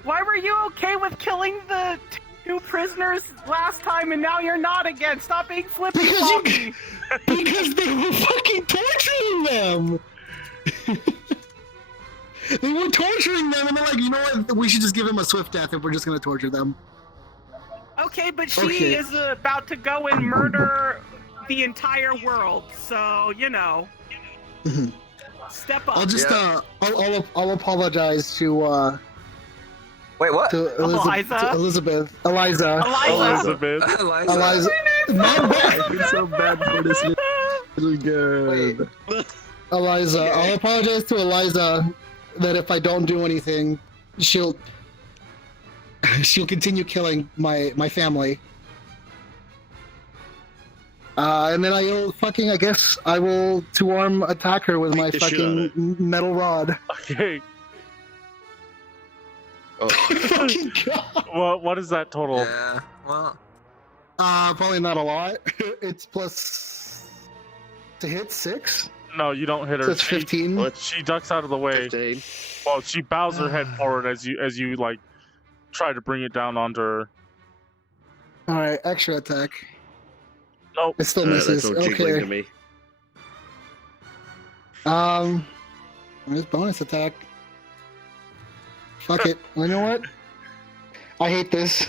Why were you okay with killing the 2 prisoners last time and now you're not again? Stop being flippy Because floppy. Because they were fucking torturing them! They were torturing them and they're like, you know what, we should just give them a swift death if we're just gonna torture them. Okay, but she Okay. is about to go and murder the entire world, so, you know. Step up. I'll just I'll apologize to Wait, what? Eliza? Elizabeth. Eliza. Elizabeth. Eliza. Not bad. I feel so bad for this little girl. Wait. Eliza. Okay. I'll apologize to Eliza that if I don't do anything, she'll continue killing my family. And then I guess I will 2-arm attack her with my Beat the shit out of fucking metal rod. Okay. Oh, Fucking god. Well, what is that total? Yeah, well, Probably not a lot. It's plus to hit 6. No, you don't hit her. So it's 15. She ducks out of the way. 15. Well, she bows her head forward as you like try to bring it down onto her. All right, extra attack. Nope. It still misses. That's all jiggling to Okay. me. There's bonus attack. Fuck it. You know what? I hate this.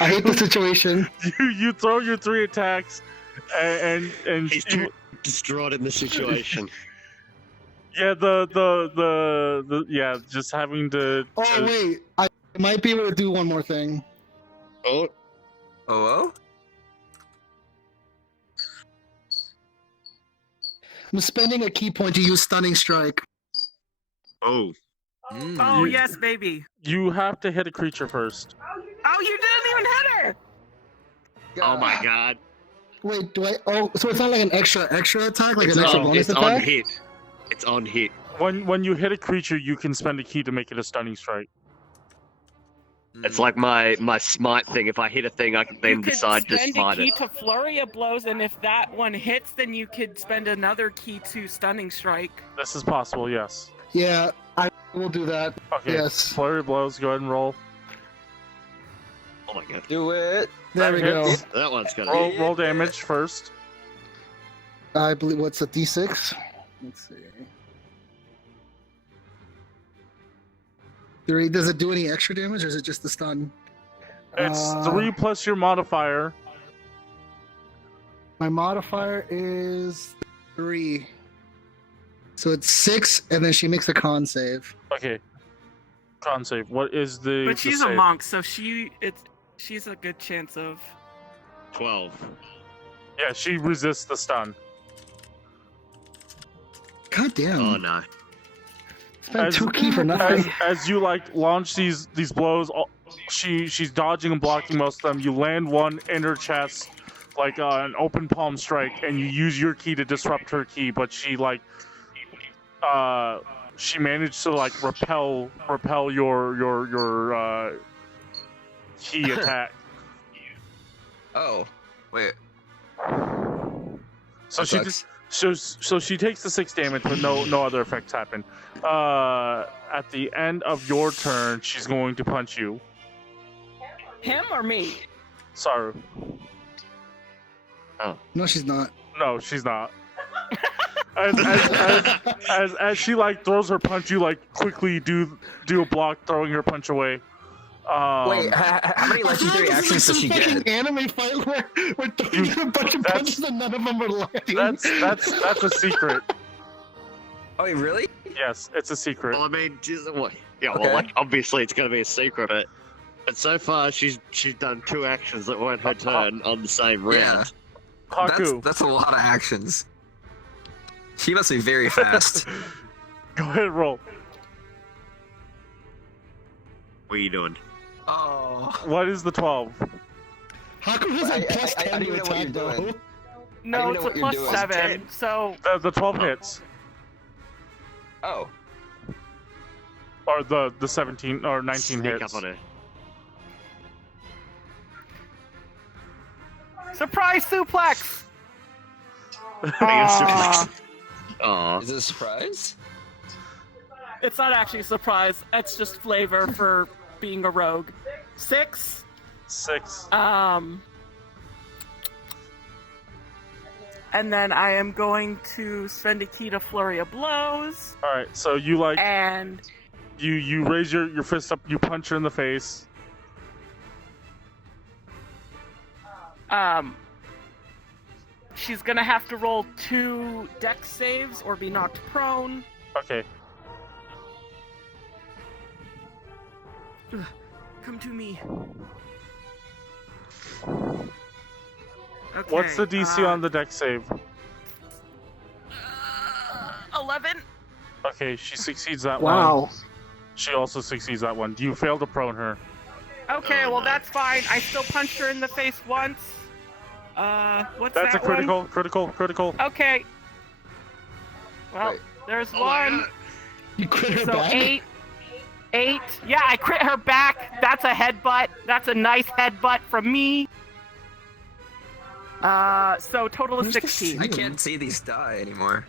I hate the situation. You throw your 3 attacks, and He's too distraught in the situation. yeah, the yeah, just having to. Oh wait, I might be able to do one more thing. Oh, Oh? I'm spending a key point to use Stunning Strike. oh. Oh, yes, baby. You have to hit a creature first. Oh, you didn't even hit her! Oh my god. Wait, do I? Oh, so it's not like an extra attack, like an extra bonus it's on attack? hit. It's on hit. When you hit a creature, you can spend a key to make it a stunning strike. It's like my smite thing. If I hit a thing, I can then You could decide to spend a smite key it. to flurry of blows, and if that one hits, then you could spend another key to stunning strike. This is possible, yes. Yeah, I will do that. Okay. Yes. Flurry of blows. Go ahead and roll. Oh my god. Do it. There we go. hits. That one's gonna Roll damage first. I believe what's a D6? Let's see. 3. Does it do any extra damage, or is it just the stun? It's 3 plus your modifier. My modifier is 3. So it's 6, and then she makes a con save. Okay. Con save. What is the? But the she's a save? monk, so she's a good chance of. 12. Yeah, she resists the stun. God damn. Oh no. Spent 2 key for nothing. As you like launch these blows, she's dodging and blocking most of them. You land one in her chest, like an open palm strike, and you use your key to disrupt her key. But she she managed to like repel your key attack. Oh, wait. So That so she takes the 6 damage, but no other effects happen. At the end of your turn, she's going to punch you. Him or me? Saru. No, she's not. No, she's not. As she like throws her punch, you like quickly do a block, throwing her punch away. Wait, how many legendary actions does she fucking get? anime fight where we're throwing a bunch of punches and none of them are landing. That's a secret. Oh, wait, really? Yes, it's a secret. Well, I mean, well, yeah. Okay. Well, like obviously it's gonna be a secret, but so far she's done 2 actions that weren't her turn on the same round. Hakku, That's a lot of actions. She must be very fast. go ahead and roll. What are you doing? Oh. What is the 12? Haku has a plus I 10 don't to even know what attack, you're doing. though. No, even it's know a what you're plus doing. 7. So The 12 hits, Oh. or the 17 or 19 Sneak hits. up on her. surprise suplex. Aw. Aw. Is it a surprise? It's not actually a surprise. It's just flavor for being a rogue. 6. 6. And then I am going to spend a key to flurry of blows, All right, so you like and you raise your fist up, you punch her in the face. she's gonna have to roll 2 dex saves or be knocked prone. Okay. Come to me. Okay, What's the DC on the dex save? 11. Okay, she succeeds that one. Wow. She also succeeds that one. You fail to prone her. Okay, well that's fine. I still punched her in the face once. What's That's a that one? critical. Okay. Well, Wait. there's Oh my one. God. You crit her So back? 8. Yeah, I crit her back. That's a headbutt. That's a nice headbutt from me. So total of Where's the 16. I can't see these die anymore.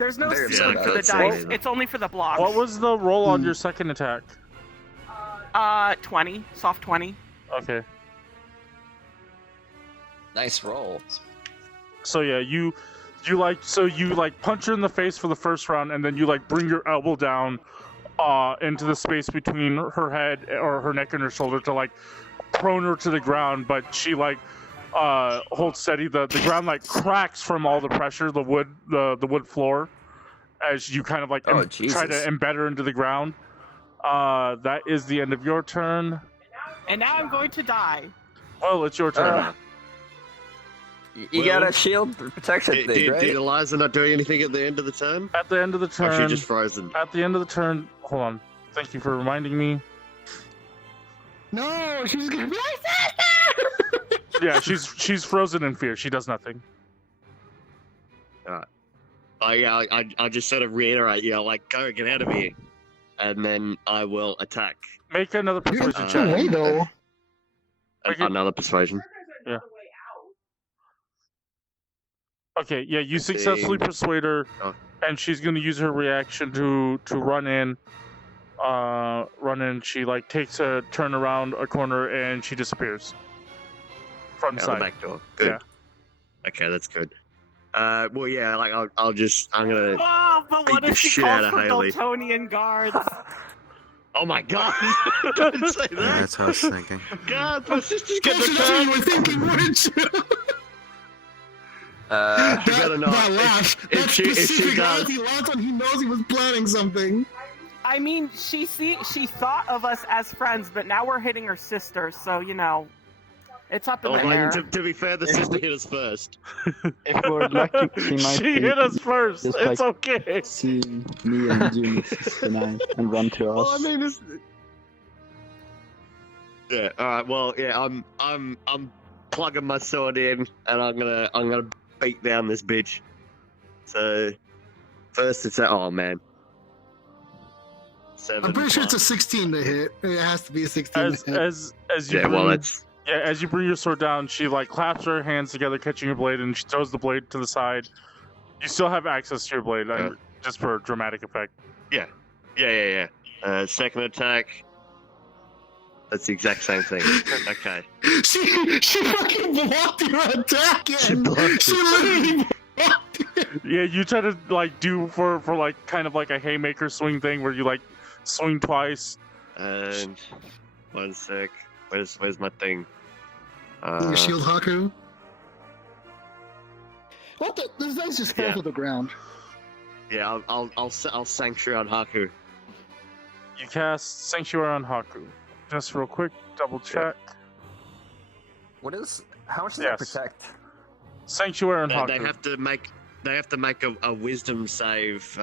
There's no Very ceiling upset for the about dice. that. It's only for the blocks. What was the roll on your second attack? 20. Soft 20. Okay. Nice roll. So yeah, you punch her in the face for the first round, and then you like bring your elbow down into the space between her head or her neck and her shoulder to like prone her to the ground, but she like holds steady. The ground like cracks from all the pressure, the wood floor, as you kind of like try to embed her into the ground. That is the end of your turn. And now I'm going to die. Well, it's your turn. You got a shield protection thing, Did right? Eliza not doing anything at the end of the turn? At the end of the Or turn. she just frozen? At the end of the turn. Hold on. Thank you for reminding me. No, she's gonna be like, Yeah, she's frozen in fear. She does nothing. I just sort of reiterate, like, go, get out of here. And then I will attack. Make another persuasion Uh, check. Hey, though. Okay. Another persuasion. Okay, yeah, you successfully persuade her, and she's gonna use her reaction to run in. She like takes a turn around a corner and she disappears from Out the sight. back door. Good. Yeah. Okay, that's good. Well, yeah, like I'm gonna. Oh, but what beat the if she shit calls out of for Haley. Dultonian guards? Oh my god! Don't say that. That's what I was thinking. God, my sister's That's getting what you attacked. were thinking, weren't you? You better not. That laugh. If That she specific does- laugh he laughs when he knows he was planning something. I mean, she thought of us as friends, but now we're hitting her sister, so it's up in Oh, the well, air. to be fair, the sister hit us first. If we're lucky, she might She hit us first. just It's like- okay. see me and Junior 69 and run to us. Well, I mean, it's... Yeah. All right. Well, yeah. I'm plugging my sword in, and I'm gonna beat down this bitch. So first, it's oh man. 7. I'm pretty sure it's a 16 to hit. It has to be a 16 As to hit. as you Yeah. Well, bring, that's as you bring your sword down, she like claps her hands together, catching your blade, and she throws the blade to the side. You still have access to your blade, just for dramatic effect. yeah. Second attack. That's the exact same thing. Okay. She fucking blocked your attack She in. blocked She it. literally blocked it. Yeah, you try to like do for like kind of like a haymaker swing thing where you like swing twice. And 1 sec. Where's my thing? Your shield, Hakku. What the? This guy's just fell Yeah. to the ground. Yeah. I'll sanctuary on Hakku. You cast Sanctuary on Hakku. Just real quick, double check. How much does Yes. that protect? Sanctuary on They Hakku. have to make a wisdom save.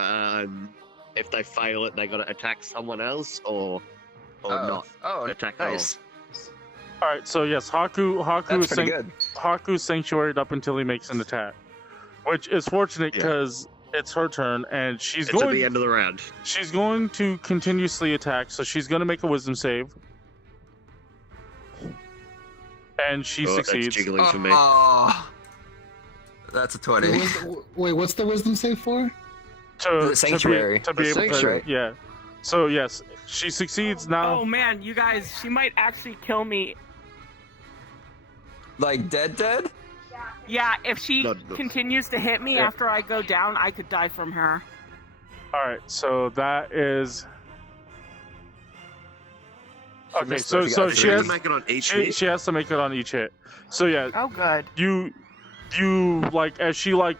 If they fail it, they got to attack someone else or not Oh, attack nice. All right, so yes, Hakku That's is pretty good. Hakku's sanctuaried up until he makes an attack, which is fortunate Yeah. because it's her turn and she's It's at the going. end of the round. She's going to continuously attack, so she's going to make a wisdom save, and she Oh, that's succeeds. jiggling for me. Oh, that's a 20. Wait, what's the wisdom save for? To The sanctuary. To be The able sanctuary. to, yeah. So yes, she succeeds now. Oh man, you guys, she might actually kill me. Like dead? Yeah, if she No. continues to hit me Yeah. after I go down, I could die from her. All right, so that is. Okay, missed so it. so She she You has can make it on each she, hit. she has to make it on each hit. So yeah, Oh good. you like as she like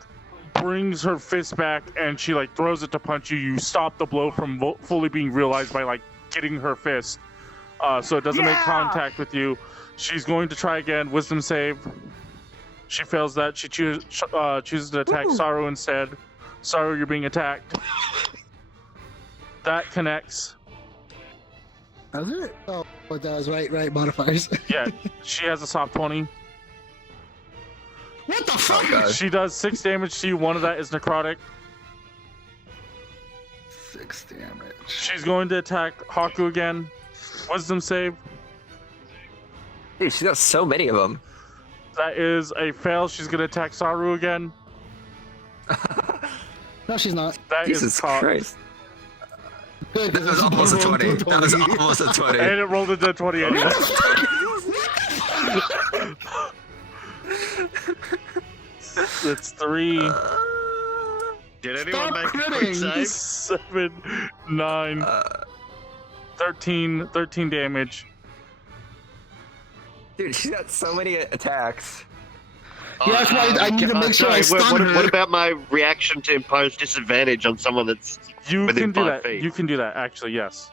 brings her fist back and she like throws it to punch you. You stop the blow from fully being realized by like getting her fist, so it doesn't make Yeah! contact with you. She's going to try again. Wisdom save. She fails that. She chooses to attack Saru instead. Saru, you're being attacked. That connects. Does it? Oh, it does. Right. Modifiers. Yeah, she has a soft 20. What the fuck? God. She does 6 damage to you. One of that is necrotic. 6 damage. She's going to attack Hakku again. Wisdom save. Dude, she's got so many of them. That is a fail. She's going to attack Saru again. No, she's not. That is Jesus cocked. Christ. Good, That was almost a 20. That was almost a 20. And it rolled into 20 anyway. It's 3, Did anyone Stop make a quick critting. save? 7, 9, 13 damage. Dude, she's got so many attacks. Yeah, that's why I need to make sure I sorry, stun her. what about my reaction to impose disadvantage on someone that's You within can do 5 that. feet? You can do that, actually, yes.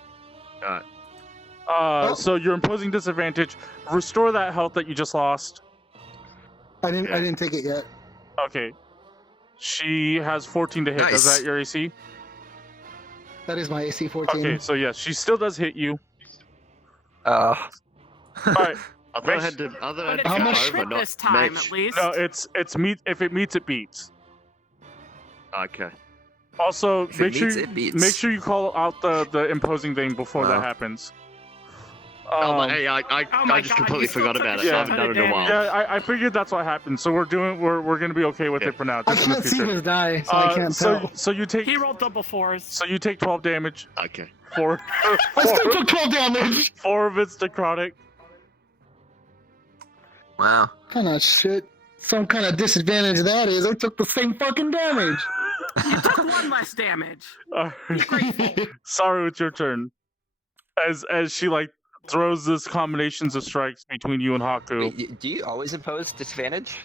Alright. So you're imposing disadvantage. Restore that health that you just lost. I didn't take it yet. Okay. She has 14 to hit. Is Nice. that your AC? That is my AC 14. Okay, so yes, she still does hit you. Oh. Alright. I thought I had to. I thought I But had it's to How not go much- crit over, not this time, match. at least. No, it's meet. If it meets, it beats. Okay. Also, If it meets, it beats. make sure you call out the imposing thing before that Wow. happens. Oh, but hey, I Oh my just God, completely you still forgot took about a it. So I shit haven't ton done of it in a while. Yeah, I figured that's what happened. So we're gonna be okay with Yeah. it for now, I just in the can't see future. his die, so I can't tell. so you take He rolled double 4s. so you take 12 damage. Okay. Four I still took 12 damage! four of it's necrotic. Wow. Kind of shit. Some kind of disadvantage that is. I took the same fucking damage. You took 1 less damage. Alright. Saru, it's your turn. As she like throws this combinations of strikes between you and Hakku. Wait, do you always impose disadvantage?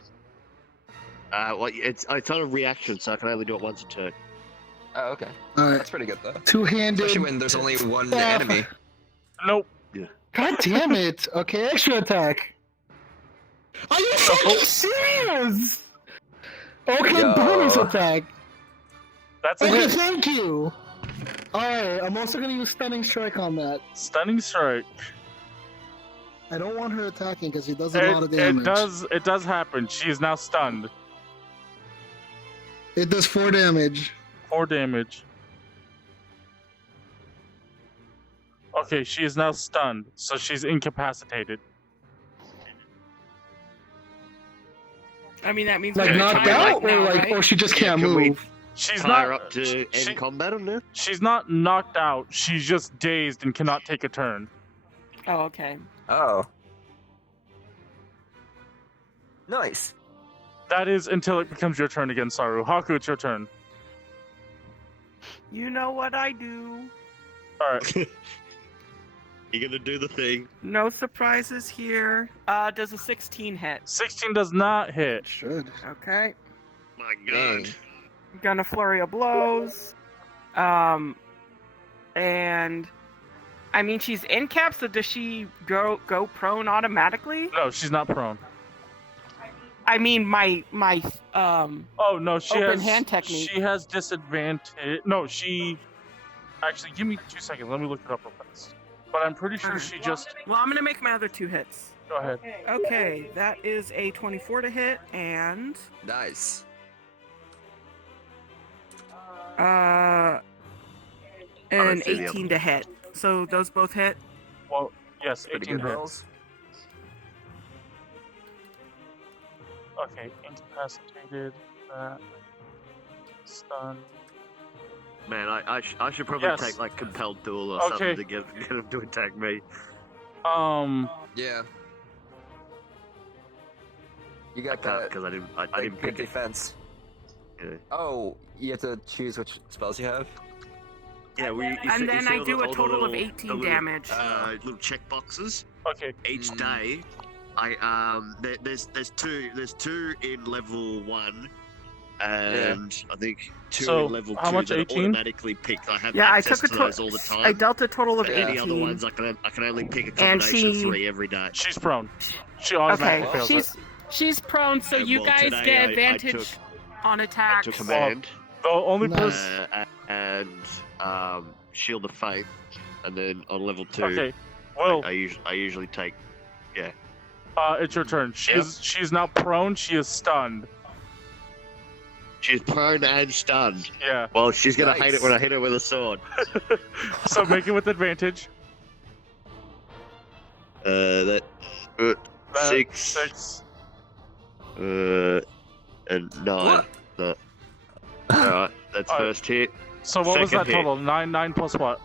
Well, it's on a reaction, so I can only do it once a turn. Oh, okay. Alright. That's pretty good, though. Two-handed. Especially when there's only one Yeah. enemy. Nope. God damn it. Okay, extra attack. Are you fucking serious? Okay, Yo. bonus attack. That's a Okay, hit. thank you. Alright, I'm also gonna use Stunning Strike on that. Stunning strike. I don't want her attacking because she does a lot of damage. It does happen. She is now stunned. It does 4 damage. 4 damage. Okay, she is now stunned, so she's incapacitated. I mean, that means Like we're knocked tied out, right now, or like, right? or she just Yeah, can't can we- move. She's Tie her not up to end combat on there? She's not knocked out. She's just dazed and cannot take a turn. Oh, okay. Oh. Nice. That is until it becomes your turn again, Saru. Hakku, it's your turn. You know what I do. All right. You're gonna do the thing. No surprises here. Does a 16 hit? 16 does not hit. Should. Okay. My Dang. God. Gonna flurry of blows. And I mean, she's in cap, so does she go prone automatically? No, she's not prone. I mean, my Oh no, she Open has hand technique. She has disadvantage. No, she. Actually, give me 2 seconds. Let me look it up real fast. But I'm pretty sure she just. well, I'm gonna make my other 2 hits. Go ahead. Okay, that is a 24 to hit and Nice. an let's see the 18 to hit. So those both hit. Well, yes, Pretty 18 good hits. rolls. Okay, incapacitated. Stun. Man, I should probably Yes. take like compelled duel or Okay. something to get him to attack me. Yeah. You I got can't that. because I didn't Like, pick good it. defense. Yeah, Oh, you have to choose which spells you have? yeah you And see then all I the- do a all the total of little- 18 the little, damage. little check boxes. Okay. Each day, there's two in level 1, and I think 2 So, in level 2 how much, that are 18? automatically picked. I have Yeah, I access took a to those all the time. I dealt a total of But 18. any other ones, I can only pick a And combination of she- 3 every day. She's prone. She automatically Okay, fails it. she's prone, so Yeah, you well, guys today get I advantage took- on I attacks. took command. The only Nice. person. And Shield of Faith, and then on level 2, Okay. Will, I usually take. it's your turn. She's now prone. She is stunned. She's prone and stunned. Yeah. Well, she's gonna hate it Nice. when I hit her with a sword. So make it with advantage. That That- 6, 6. and 9. What? No. All right. That's Alright. first hit. So what was that Second hit. total? 9 plus what?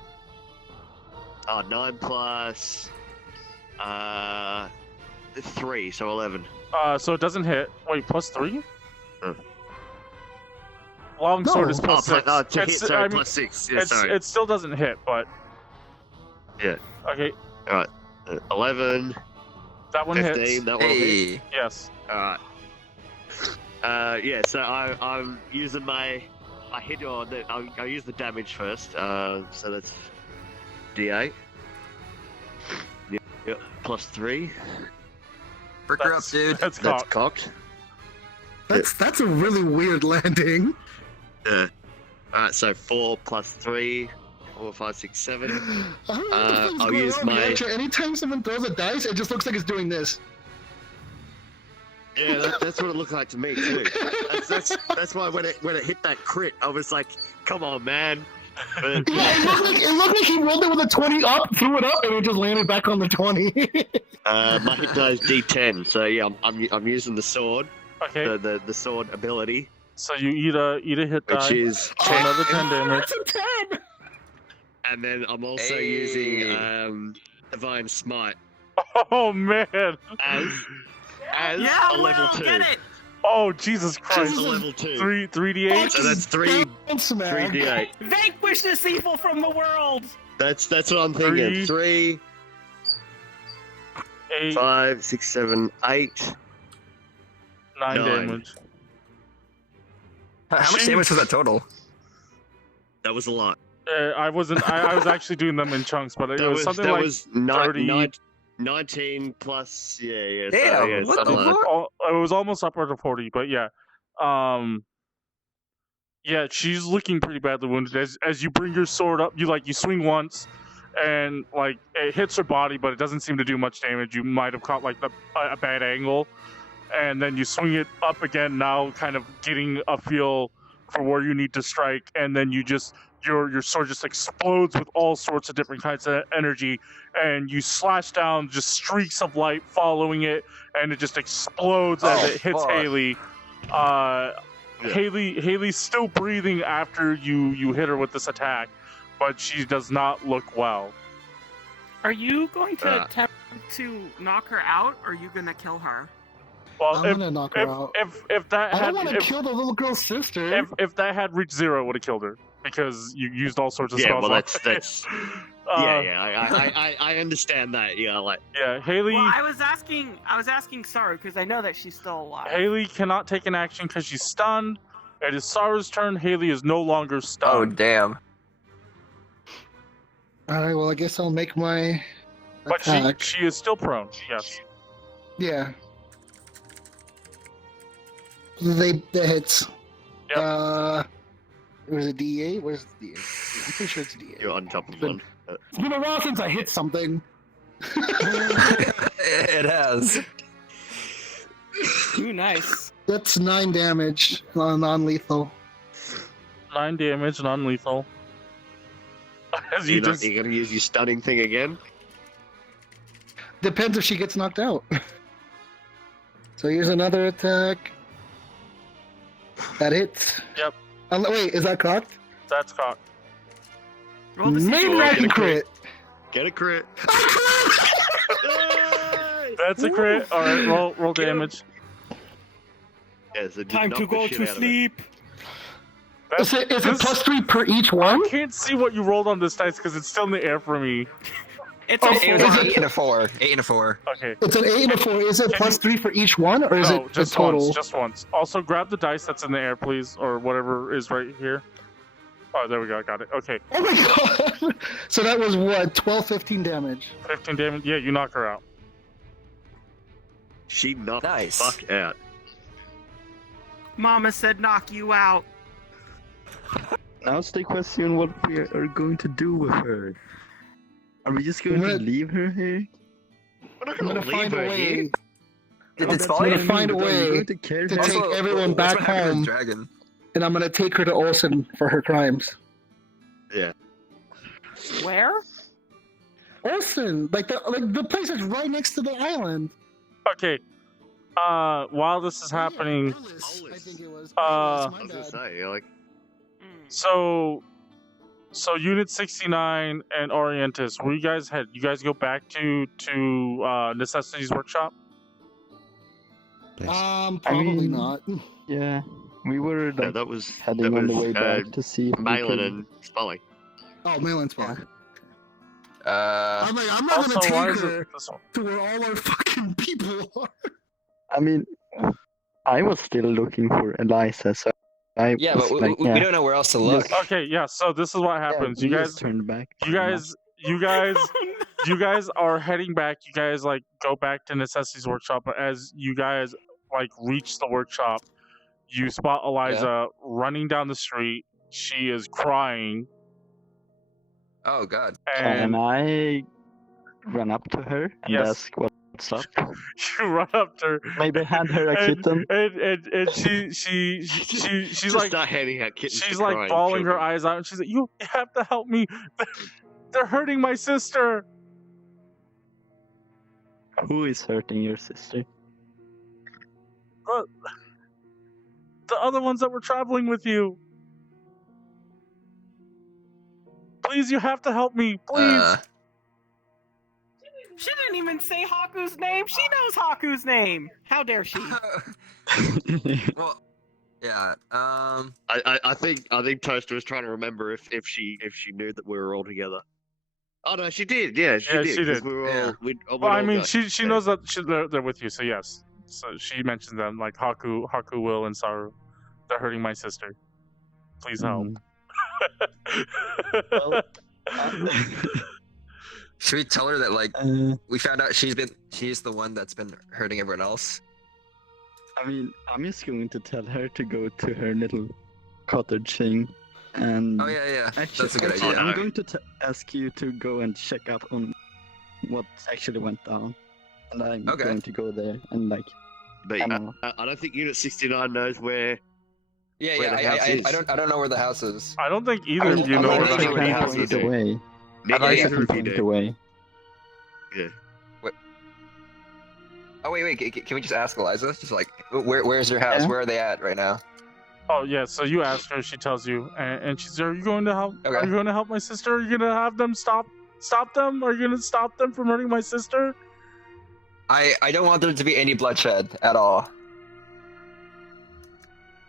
9 plus 3, so 11. So it doesn't hit. Wait, plus 3? Huh. Longsword is No. plus 6. To hit, It's- sorry, I mean, plus 6. Yeah, sorry. it still doesn't hit, but Yeah. okay, 11, that one 15, hits. that one will hit. Hey. Yes. Alright. Yeah, so I'm using my hit, or I'll use the damage first. So that's D8. Yep, plus 3. Frick her up, dude. That's That's cocked. cocked. That's a really weird landing. Yeah. Alright, so 4 plus 3. 4, 5, 6, 7. I don't know what the fuck's I'll going use on my- here. Actually, anytime someone throws a dice, it just looks like it's doing this. Yeah, that's what it looked like to me too. That's why when it hit that crit, I was like, "Come on, man!" But, Yeah, it looked like he rolled it with a 20 up, threw it up, and it just landed back on the 20. my hit die is D10, so yeah, I'm using the sword, Okay, the sword ability, so you eat a hit which die is for another 10 damage. That's a 10! and then I'm also Hey. using Divine Smite Oh man! as Yeah, a level Will, 2. get it. Oh Jesus As Christ! a level 2. 3d8. So that's 3 Smack. 3d8. Vanquish this evil from the world. That's what I'm thinking. 3, 8, 5, 6, 7, 8. 9 9. damage. How much damage was that total? That was a lot. I wasn't. I was actually doing them in chunks, but it That was was something that like was 30. 19 plus yeah. Damn, So, yeah, what something the like fuck? It was almost upward of 40, but yeah. Yeah, she's looking pretty badly wounded. As you bring your sword up, you swing once, and like it hits her body, but it doesn't seem to do much damage. You might have caught like a bad angle, and then you swing it up again. Now, kind of getting a feel for where you need to strike, and then your sword just explodes with all sorts of different kinds of energy, and you slash down just streaks of light following it, and it just explodes as Oh, it hits fuck. Haley. Haley's still breathing after you hit her with this attack, but she does not look well. Are you going to Ah. attempt to knock her out, or are you going to kill her? Well, I'm gonna knock her out. if that I had don't want to kill the little girl's sister. if that had reached 0, it would have killed her because you used all sorts of Yeah, spells. well, on that's her. I understand that. Yeah, like Yeah, Haley. Well, I was asking Saru because I know that she's still alive. Haley cannot take an action because she's stunned. It is Saru's turn. Haley is no longer Oh, stunned. damn. Alright, well, I guess I'll make my But attack. she is still prone. Yes. Yeah. That hits. Yep. It was a D8? Where's the D8? I'm pretty sure it's a D8. you're on top of one. It's been a while since I hit something. It has. Ooh, nice. That's 9 damage, non-lethal. 9 damage, non-lethal. As you You're just gonna use your stunning thing again? Depends if she gets knocked out. So here's another attack. That hits. Yep. Wait, is that cocked? that's cocked. Roll the Maybe C4. I can crit. Get a crit. That's a crit. All right, roll Get him. damage. Yeah, so just Time knock to the go shit to out of it. sleep. Is it This- plus 3 per each one? I can't see what you rolled on this dice because it's still in the air for me. It's Oh, a It was is an it- 8 and a 4. 8 and a 4. Okay. It's an 8 and a 4. Is it Can plus you- 3 for each one, or is No, it just the total? once. Just once. Also, grab the dice that's in the air, please, or whatever is right here. Oh, there we go. I got it. Okay. Oh my god! So that was what? 12, 15 damage. 15 damage. Yeah, you knock her out. She knocked Nice. the fuck out. Mama said knock you out. Now it's the question what we are going to do with her. Are we just going I'm to gonna- leave her here? We're not I'm gonna gonna leave find a her way here. Did I'm Spoly? gonna find a Are we way going to carry to her? take everyone what's back what happened to the home. Dragon? and I'm gonna take her to Olsen for her crimes. Yeah. Where? Olsen, like the place is right next to the island. Okay. While this is happening, Erlis, I think it was. Uh, Erlis, I my was gonna bad. say, you're like, So Unit 69 and Arientus, where you guys head? You guys go back to Necessity's workshop? Yes. Probably mean, not. Yeah, we were No, like that was heading on the way back to see if we Maellon could. and Spoly. Oh, Maellon's fault. Uh, I'm not Also, gonna why take is her it this one? to where all our fucking people are. I mean, I was still looking for Eliza, so I yeah, was but like, we don't know where else to look. Okay, yeah. So this is what happens. we You just guys, turned back. you guys are heading back. You guys like go back to Necessity's workshop, but as you guys like reach the workshop, you spot Eliza running down the street. She is crying, Oh God. and Can I run up to her and Yes. ask what's up? you run up to her. Maybe hand her a kitten. And she's Just like start handing out kittens. she's to like crying bawling her children. eyes out, and she's like, "You have to help me! They're hurting my sister." Who is hurting your sister? The other ones that were traveling with you. Please, you have to help me. Please. She didn't even say Haku's name. She knows Haku's name. How dare she? Well, yeah. I think Toaster was trying to remember if she knew that we were all together. Oh no, she did. Yeah, she Yeah, did. she 'cause did. We were Yeah. all. We'd Well, I all mean, go. she Yeah. knows that they're with you, so yes. So she mentions them, like Hakku, Will, and Saru. They're hurting my sister. Please help. Well, Should we tell her that like uh, we found out she's the one that's been hurting everyone else? I mean, I'm just going to tell her to go to her little cottage thing, and Oh yeah. actually, That's a good actually, idea. no. I'm going to ask you to go and check up on what actually went down, and I'm Okay. going to go there and like, But I don't know. I don't think Unit 69 knows where. Yeah, Where the house is. I don't know where the house is. I don't think either I of mean, you I know mean, where maybe the where the house house is. is. away. Maybe I either can of you point do. away. Yeah. Oh wait, can we just ask Eliza? Just like, where's your house? Yeah. Where are they at right now? Oh yeah, so you ask her, she tells you, and she's, "Are you going to help? Okay. Are you going to help my sister? Are you going to have them stop them? Are you going to stop them from hurting my sister?" I don't want there to be any bloodshed at all.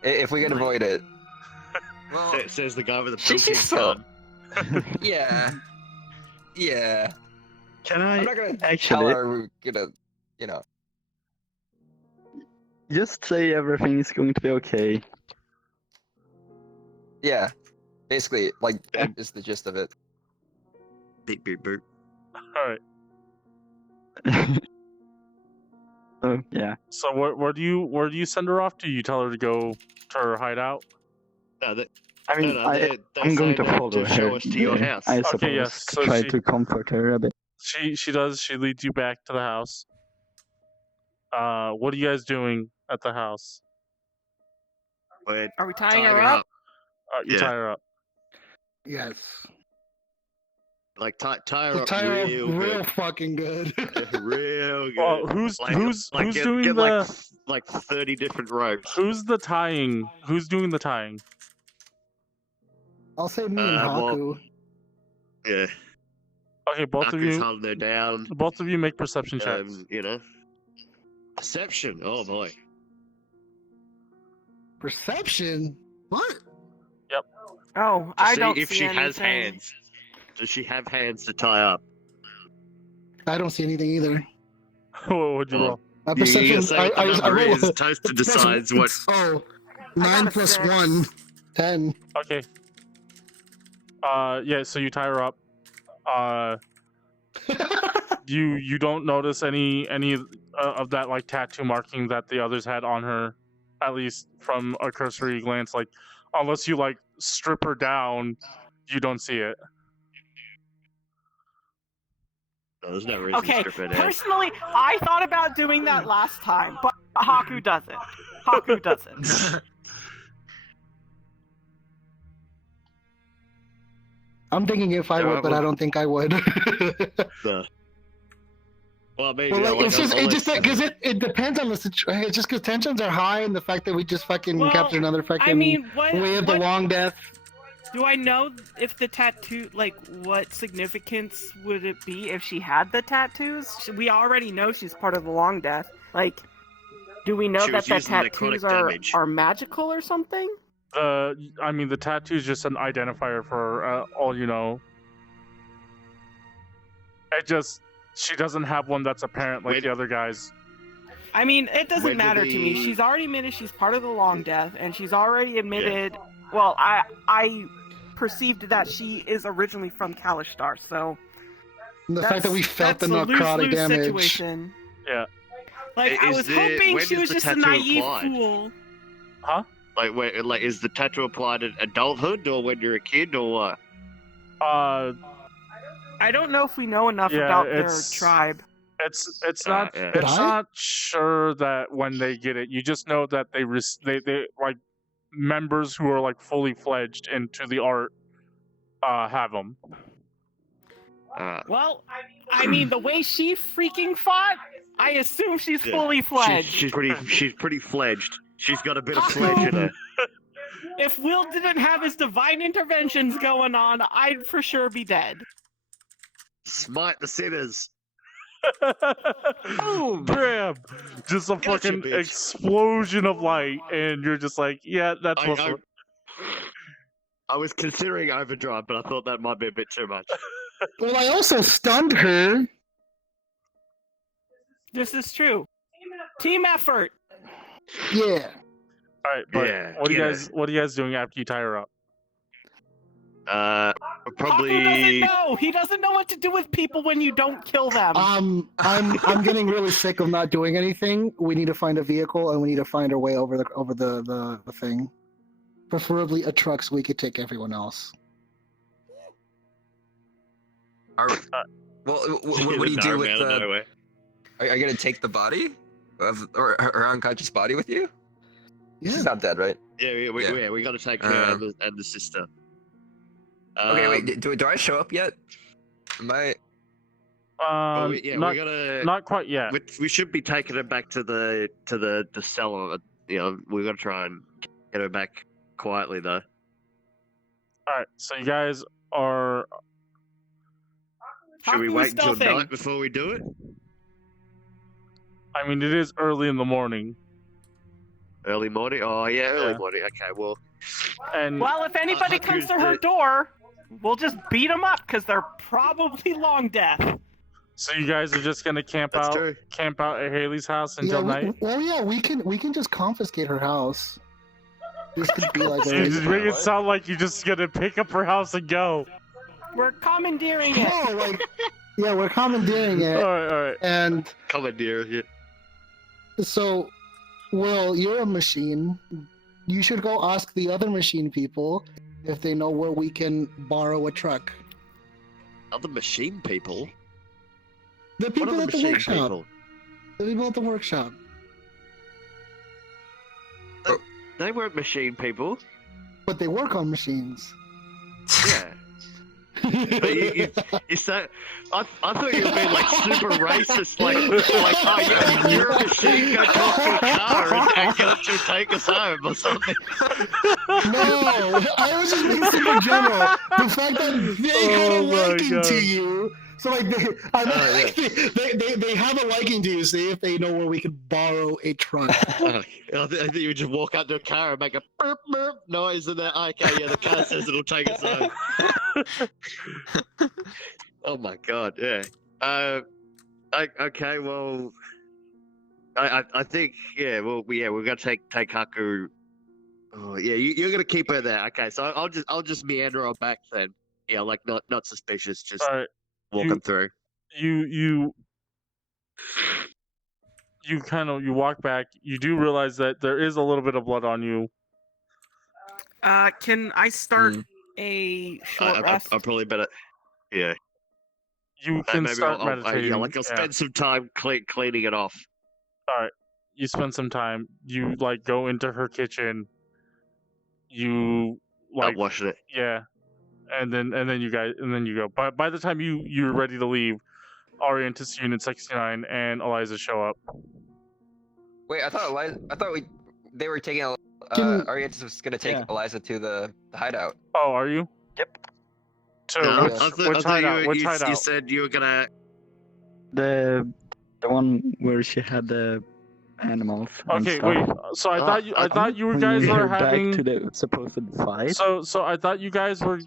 If we can avoid it. Well, Says the guy with the She's protein so- card. yeah. Yeah. Can I I'm not gonna tell actually her we're gonna, just say everything is going to be okay? Yeah. Basically, like, Yeah. that is the gist of it. Beep beep boop. All right. So yeah, So where do you send her off to? You tell her to go to her hideout. No, I mean, they're I'm going to saying that follow her. show us to your there, house. I Okay, suppose, yes, to so try she- to comfort her a bit. She does. She leads you back to the house. What are you guys doing at the house? We're Are we tying tying her up? You Yeah. tie her up. Yes. Like tie her We'll up tie her up real real good. fucking good. Real good. Well, who's Like, get doing get the like 30 different ropes. who's the tying? Who's doing the tying? I'll say me and well, Hakku. Yeah. Okay, both of Hakku's you. holding her down. Both of you make perception checks. You know. Perception. Oh boy. Perception? What? Oh, To I see don't if see she anything. has hands. Does she have hands to tie up? I don't see anything either. What'd you Oh. roll? My You gotta perception. say what the number roll- is. Toaster decides what. Oh, I got 9 a plus 6. 1. 10. Okay. Yeah. So you tie her up. You don't notice any of that like tattoo marking that the others had on her, at least from a cursory glance. Like, unless you like strip her down, you don't see it. No, there's no reason to Okay, strip her down. personally, I thought about doing that last time, but Hakku doesn't. Hakku doesn't. I'm thinking if I Yeah, would, but I don't think I would. No. Well, maybe. Well, like, it's just, I'll it just, let- because it depends on the situation. It's just because tensions are high, and the fact that we just fucking Well, captured another fucking I mean, what? way of the what long death. Do I know if the tattoo, like, what significance would it be if she had the tattoos? We already know she's part of the Long Death. Like, do we know She that was the using tattoos necrotic damage. are magical or something? I mean, the tattoo is just an identifier for all you know. She doesn't have one that's apparent like the other guys. I mean, it doesn't When did matter to me. the- She's already admitted she's part of the Long Death, and she's already admitted. Well, I perceived that she is originally from Kalishtar, so And the fact that we felt the that's a necrotic lose-lose damage. situation. Yeah. Like, I Is was the- hoping when she is was the just a tattoo naive applied? fool. Huh? Like, is the tattoo applied at adulthood or when you're a kid or what? I don't know if we know enough Yeah, about their it's- tribe. It's not yeah. it's Right? not sure that when they get it. You just know that they like members who are like fully fledged into the art have them. Well, I mean, the way she freaking fought, I assume she's Yeah. fully fledged. She's pretty fledged. She's got a bit of fledge in her. If Will didn't have his divine interventions going on, I'd for sure be dead. Smite the sinners. Boom! Bam! Just a Gotcha, fucking bitch. explosion of light, and you're just like, yeah, that's what's. I was considering overdrive, but I thought that might be a bit too much. Well, I also stunned her. This is true. Team effort. Yeah. All right, but Yeah, what are you get guys? What are you guys doing after you tie her up? Haku doesn't Probably. know. He doesn't know what to do with people when you don't kill them. I'm getting really sick of not doing anything. We need to find a vehicle and we need to find our way over the thing. Preferably a truck so we could take everyone else. Well, what do you do with the? Nowhere. Are you gonna take the body of or her unconscious body with you? Yeah. She's not dead, right? Yeah, we got to take her and the sister. Okay, wait. Do I show up yet? Am I? Well, we not, gotta. not quite yet. We should be taking her back to the cellar. You know, we got to try and get her back quietly though. All right, so you guys are. Should we Haku wait is until stealthing. night before we do it? I mean, it is early in the morning, Early morning? Oh yeah, early Yeah. morning. Okay, well. and Well, if anybody Haku's comes to her dead. door, we'll just beat them up because they're probably Long Death. so you guys are just gonna camp That's out true. at Haley's house until night. We can just confiscate her house. This could be like You just make it What? sound like you're just gonna pick up her house and go. We're commandeering it. no, like yeah, we're commandeering All it, right. and Commandeer. Yeah. so, Will, you're a machine. You should go ask the other machine people if they know where we can borrow a truck. Other machine people. The What people are the at the machine workshop. people? The people at the workshop. They weren't machine people. But they work on machines. Yeah. But you said, I thought you were being like super racist, like oh yeah, you're a machine, go talk to a car and get it to take us home or something. No, I was just being super general. The fact that they had a Oh my liking God. to you, so like they have a liking to you. See if they know where we could borrow a truck. I think you would just walk out to a car and make a burp burp noise, and then okay, yeah, the car says it'll take us home. Oh my god, yeah. Okay, well, I think yeah, we're gonna take Hakku. Oh yeah, you're gonna keep her there. Okay, so I'll just meander on back then. Yeah, like not suspicious, just All right. walking through. You walk back. You do realize that there is a little bit of blood on you. Can I start a short I rest? probably better. Yeah, You can maybe start I'll meditating. I'll spend some time cleaning it off. All right. You spend some time. You like go into her kitchen. You like Washing it. yeah, and then you go. By the time you're ready to leave, Arientus Unit 69 and Eliza show up. Wait, I thought they were taking Arientus was gonna take Eliza to the hideout. Oh, are you? Yep. To No, which, I thought which hideout? Which you hideout? said you were gonna. The one where she had the animals. And Okay, stuff. wait. So I thought you When guys we were heard having. back to the supposed fight. So I thought you guys were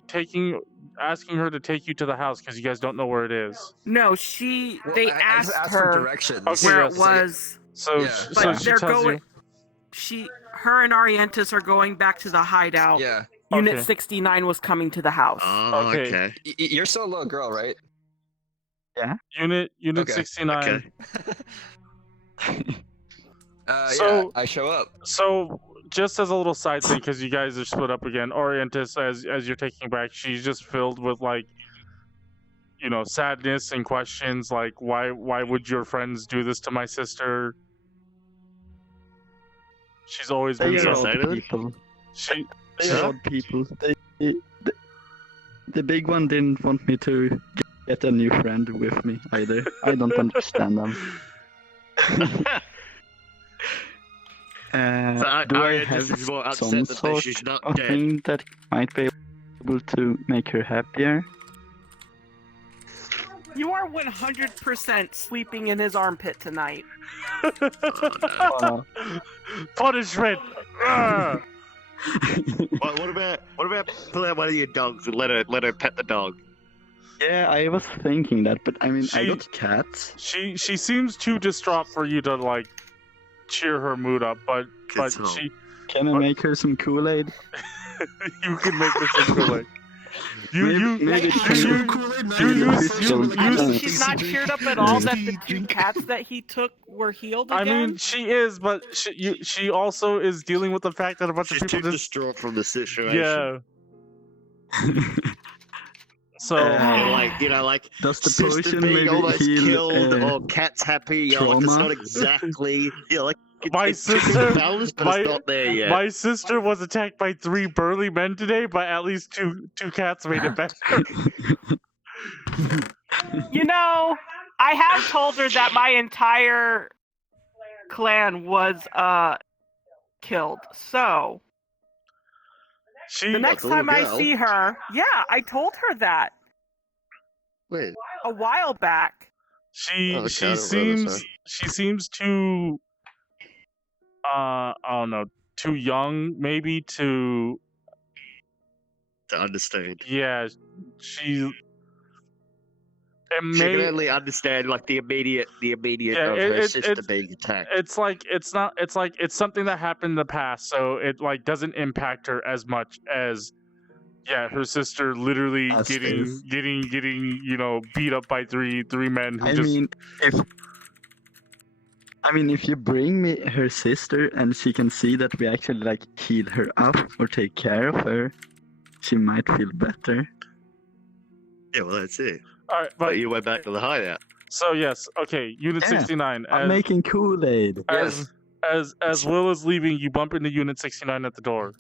asking her to take you to the house because you guys don't know where it is. No, Well, they I just asked for her directions. Okay, where yes. it was. So Yeah. so But she they're tells going. Her and Arientus are going back to the hideout. Yeah. Unit Okay. 69 was coming to the house. Oh, Okay. okay. You're still a little girl, right? Unit Okay. 69. Okay. So- I show up. So just as a little side thing, because you guys are split up again, Arientus, as you're taking back, she's just filled with like, sadness and questions like, why would your friends do this to my sister? She's always been They are so. odd people. She. They are odd people. The big one didn't want me to get a new friend with me either. I don't understand them. So Do I Arientus have is more some upset that sort she's not of dead. thing that might be able to make her happier? You are 100% sleeping in his armpit tonight. Punishment. Ugh. What about pull out one of your dogs and let her pet the dog? Yeah, I was thinking that, but I mean, I She- got cats. She seems too distraught for you to like cheer her mood up, but Console. she Can I make her some Kool-Aid? you can make her some Kool-Aid. Maybe it can She's not cheered up at all that the two cats that he took were healed I again? mean, she is, but she also is dealing with the fact that a bunch She's of too people just distraught from the situation. yeah. So Like Does the sister potion being maybe almost heal killed or cats happy. Like it's trauma? not exactly. Like My it's sister- balance, but my- it's not there yet. my sister was attacked by 3 burly men today, but at least two cats made it better. I have told her that my entire clan was killed. So She the next a little time I girl. see her, I told her that Wait, a while back. she Oh, okay, I she don't remember, seems too I don't know, too young maybe to to understand. she it She can may only understand like the immediate Yeah, of her it- sister it's- being attacked. it's like it's something that happened in the past, so it like doesn't impact her as much as her sister literally As getting is. beat up by three men who I just mean, if you bring me her sister and she can see that we actually like heal her up or take care of her, she might feel better. Yeah, well that's it. all right, But but you went back to the hideout. so yes, okay, Unit Yeah, 69 I'm making Kool-Aid. as Will is leaving, you bump into Unit 69 at the door.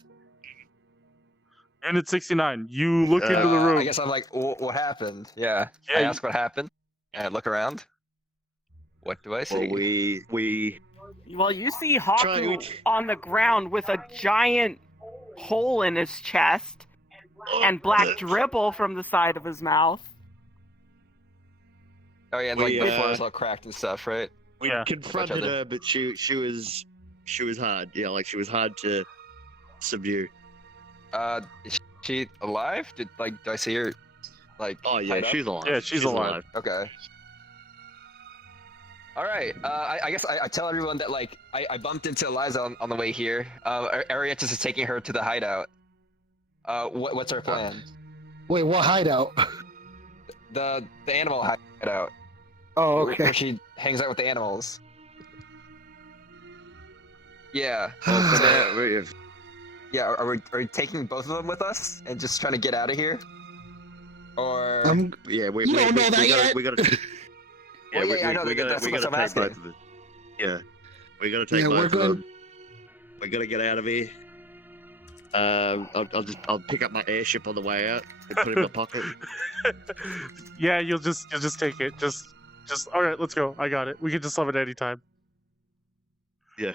Unit 69, you look into the room. I guess I'm like, what happened? Yeah. I Yeah, ask what happened, and I look around. What do I see? Well, we Well, you see Try- Hakku on the ground with a giant hole in his chest and black dribble from the side of his mouth. Oh yeah, and like we, the floor's all cracked and stuff, right? we Yeah. confronted Each other. her, but she was hard. Yeah, like she was hard to subdue. Is she alive? Do I see her? Like, Oh yeah, tied up? she's alive. Yeah, she's alive. Okay. All right. I guess I tell everyone that like I bumped into Eliza on the way here. Arientus is taking her to the hideout. What's our plan? Wait, what hideout? The animal hideout. Oh, Where okay. she hangs out with the animals. Yeah. Yeah. Are we taking both of them with us and just trying to get out of here? Or Yeah, we You don't know that gotta, yet. we gotta. Yeah, Well, yeah, I know we that- gotta that's we what gotta I'm take both asking. of them. Yeah, we gotta take Yeah, we're both of good. them. We gotta get out of here. I'll pick up my airship on the way out and put it in my pocket. Yeah, you'll just take it. Just all right. Let's go. I got it. We can just love it anytime. Yeah.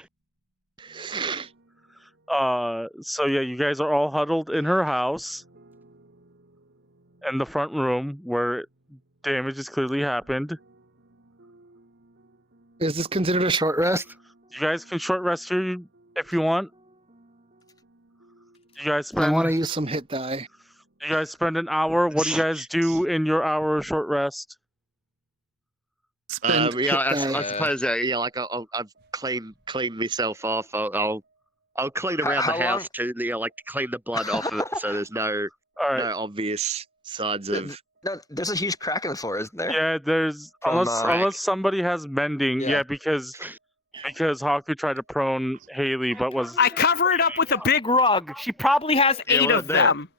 So yeah, you guys are all huddled in her house, in the front room where damage has clearly happened. Is this considered a short rest? You guys can short rest here if you want. You guys I want to spend. use some hit die. You guys spend an hour. What do you guys do in your hour of short rest? Spend Yeah, hit die. I suppose. Yeah, like I've cleaned myself off. I'll clean around How the house too. You know, like to clean the blood off of it, so there's no All right. no obvious signs of. No, there's a huge crack in the floor, isn't there? Yeah, there's From, unless somebody has mending. Yeah. Yeah, because Hakku tried to prone Haley, but was I cover it up with a big rug. She probably has Yeah, 8 well, of there. them.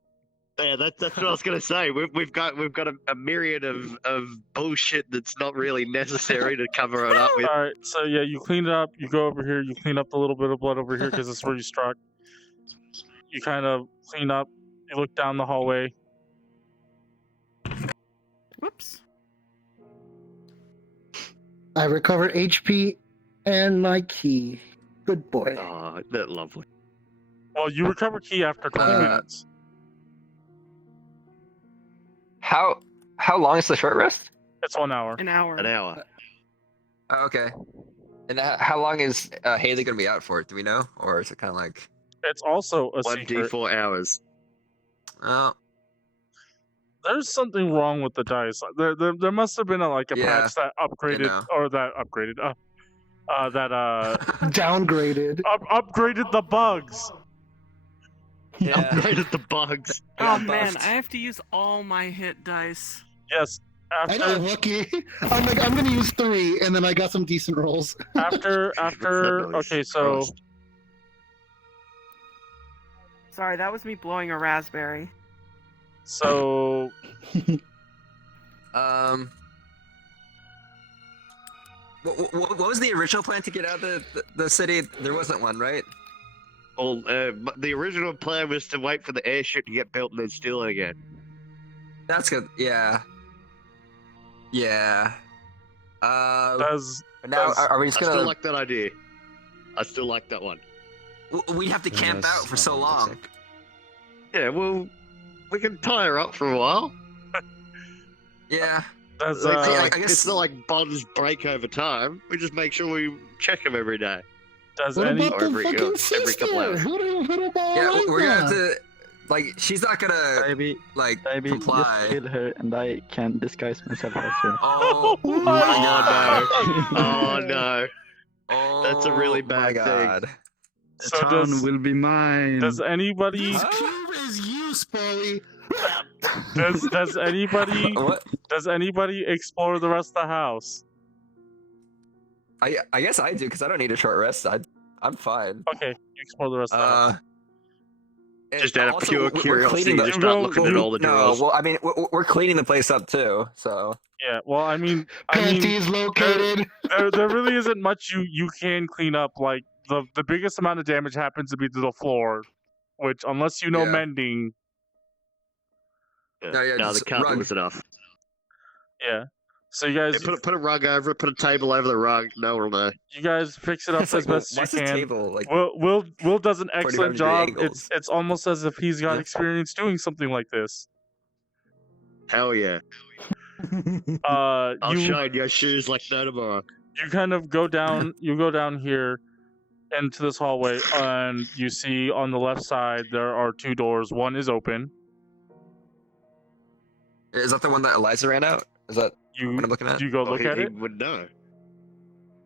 Yeah, that's what I was gonna say. We've got a myriad of bullshit that's not really necessary to cover it up with. all right. So yeah, you clean it up. You go over here. You clean up the little bit of blood over here because it's where you struck. You kind of clean up. You look down the hallway. Whoops. I recovered HP and my key. Good boy. Oh, that's lovely. Well, you recover key after 20 minutes. How long is the short rest? It's 1 hour. An hour. An hour. Oh, okay. And how long is Haley gonna be out for? Do we know, or is it kind of like? It's also a One secret. D4 hours. Oh, There's something wrong with the dice. There must have been a Yeah, patch that upgraded know. or that upgraded Downgraded. upgraded the bugs. yeah. Upgraded the bugs. I Oh got man, buffed. I have to use all my hit dice. Yes. I know, After lucky. I'm like, I'm gonna use 3, and then I got some decent rolls. after What's that noise? okay, so Christ. Sorry, that was me blowing a raspberry. so What was the original plan to get out of the city? There wasn't one, right? Well, but the original plan was to wait for the airship to get built and then steal it again. That's good. Yeah. Yeah. does But now does- are we I just still gonna? like that idea. I still like that one. We have to camp out for so long. Yeah, well, we can tie her up for a while. Yeah. does It's not like, I guess- it's not like bonds break over time. We just make sure we check them every day. does What any about the every fucking couple sister? hours. What about Yeah, like we're gonna have that? to. Like, she's not gonna Maybe, like maybe just comply. kill her and I can disguise myself as her. Oh Oh my my god. Oh no. Oh, That's a really my bad thing. god. The So town does- will be mine. does anybody This cube is you, Spoly. does anybody What? does anybody explore the rest of the house? I guess I do because I don't need a short rest. I'm fine. Okay, you explore the rest of the house. And Just out of also, pure we're curiosity, cleaning you just You start go- looking at all the No, drawers. well, I mean, we're cleaning the place up too. So Yeah, well, I mean, Panties located. there really isn't much you can clean up. Like the biggest amount of damage happens to be to the floor, which unless you know Yeah. mending, No, yeah, no, the just carpet rug. was enough. yeah. So you guys Yeah, put a rug over it, put a table over the rug. No one will know. you guys fix it up It's as like, best what's you the can. table like? Will does an 45 excellent degree job. angles. It's almost as if he's got Yeah. experience doing something like this. Hell yeah. I'll You shine your shoes like no tomorrow. you kind of go down here into this hallway, and you see on the left side there are 2 doors. One is open. Is that the one that Eliza ran out? Is that You what I'm looking at? you go Well, look at he it. would know.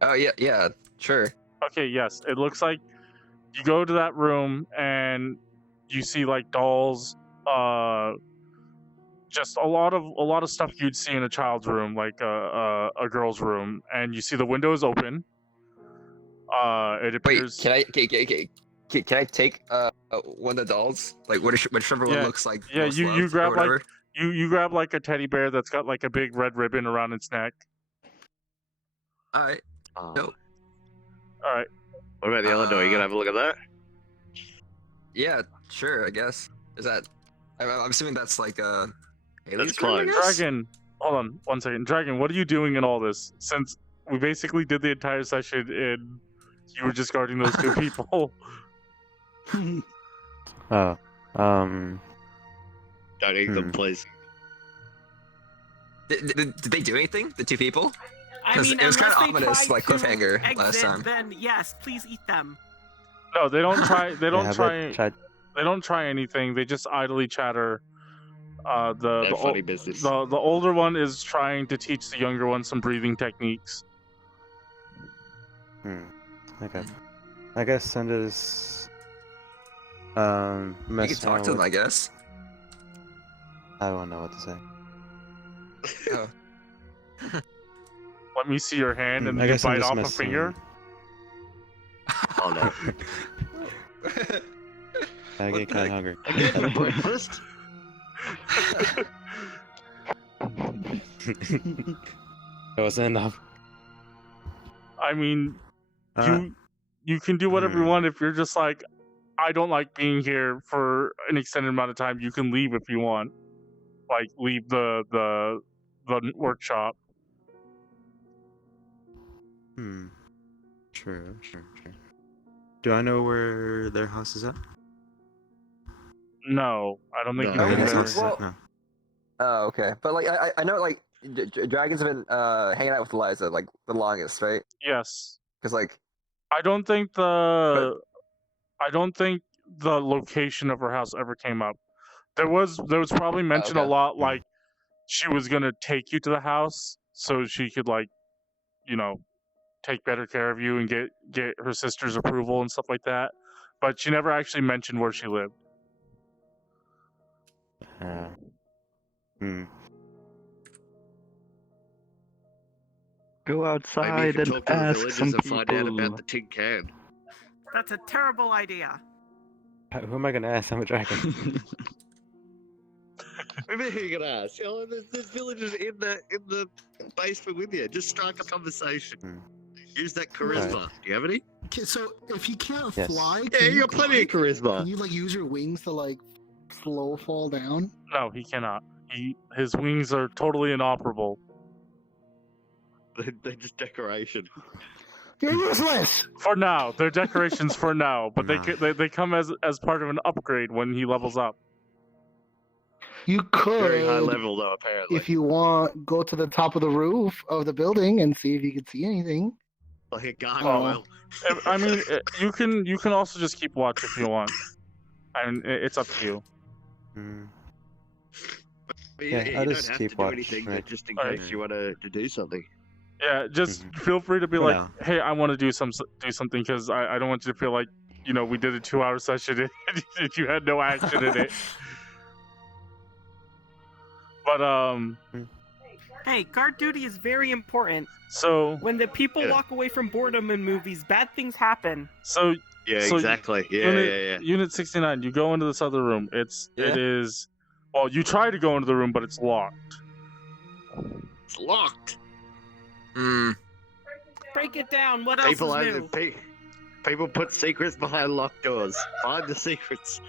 Oh yeah, sure. Okay, yes. It looks like you go to that room and you see like dolls, just a lot of stuff you'd see in a child's room, like a girl's room, and you see the window is open. It Wait, appears. can I take one of the dolls? Like whichever one Yeah, looks like yeah, most you loved grab, or like- whatever? You grab like a teddy bear that's got like a big red ribbon around its neck. All right. Nope. All right. What about the other door? You gonna have a look at that? Yeah, sure. I guess is that. I'm assuming that's like Haley's That's room, I close. guess? Dragon, hold on 1 second. Dragon, what are you doing in all this? Since we basically did the entire session and you were just guarding those 2 people. Oh. Don't eat them, please. Did they do anything? The two people? I 'Cause mean, it was unless kinda they ominous, try like, to cliffhanger last exit, time. then yes, please eat them. No, they don't try. They don't have try. it tried. They don't try anything. They just idly chatter. The No funny business. the older one is trying to teach the younger one some breathing techniques. Okay. I guess Sunda's You messing can talk around to them, with- I guess. I don't know what to say. Oh. Let me see your hand, and I you guess I'm bite just off a messing finger. Oh no. I get kind of hungry. Again, breakfast? It wasn't enough. I mean, Uh, you can do whatever you want. If you're just like, I don't like being here for an extended amount of time, you can leave if you want. Like, leave the workshop. True. Do I know where their house is at? No, I don't think No. you Okay, can. House is well- at? No. Oh, okay. But like I know like dragons have been hanging out with Eliza like the longest, right? Yes. Because like I don't think the location of her house ever came up. There was probably mentioned a okay. lot, like she was gonna take you to the house so she could, like, you know, take better care of you and get her sister's approval and stuff like that. But she never actually mentioned where she lived. Go Maybe you outside can and talk to the ask villagers some and find out people. about the tin can. That's a terrible idea. Who am I gonna ask? I'm a dragon. Maybe who you gonna ask? Oh, there's villagers in the basement with you. Just strike a conversation. Use that charisma. Do you have any? Okay, so if he can't Yes. fly, Yeah, can you got plenty of glide? charisma. Can you like use your wings to like slow fall down? No, he cannot. His wings are totally inoperable. They're just decoration. You're useless. For now, they're decorations for now, but Nah. they come as part of an upgrade when he levels up. You Very high could, level though, apparently. if you want, go to the top of the roof of the building and see if you can see anything. Like a Oh. gargoyle. I mean, you can also just keep watch if you want. I mean, it's up to you. But Yeah, you I'll don't just have keep to do watch, anything, right. but just in Alright. case you want to do something. Yeah, just feel free to be For like, now. hey, I want to do something because I don't want you to feel like, you know, we did a 2-hour session and you had no action in it. But Hey, guard duty is very important. so When the people Yeah. walk away from boredom in movies, bad things happen. so Yeah, So exactly. Yeah, Unit, yeah. Unit 69, you go into this other room. It Yeah. is, well, you try to go into the room, but it's locked. It's locked. Break it down. What else People is over, new? people put secrets behind locked doors. Find the secrets.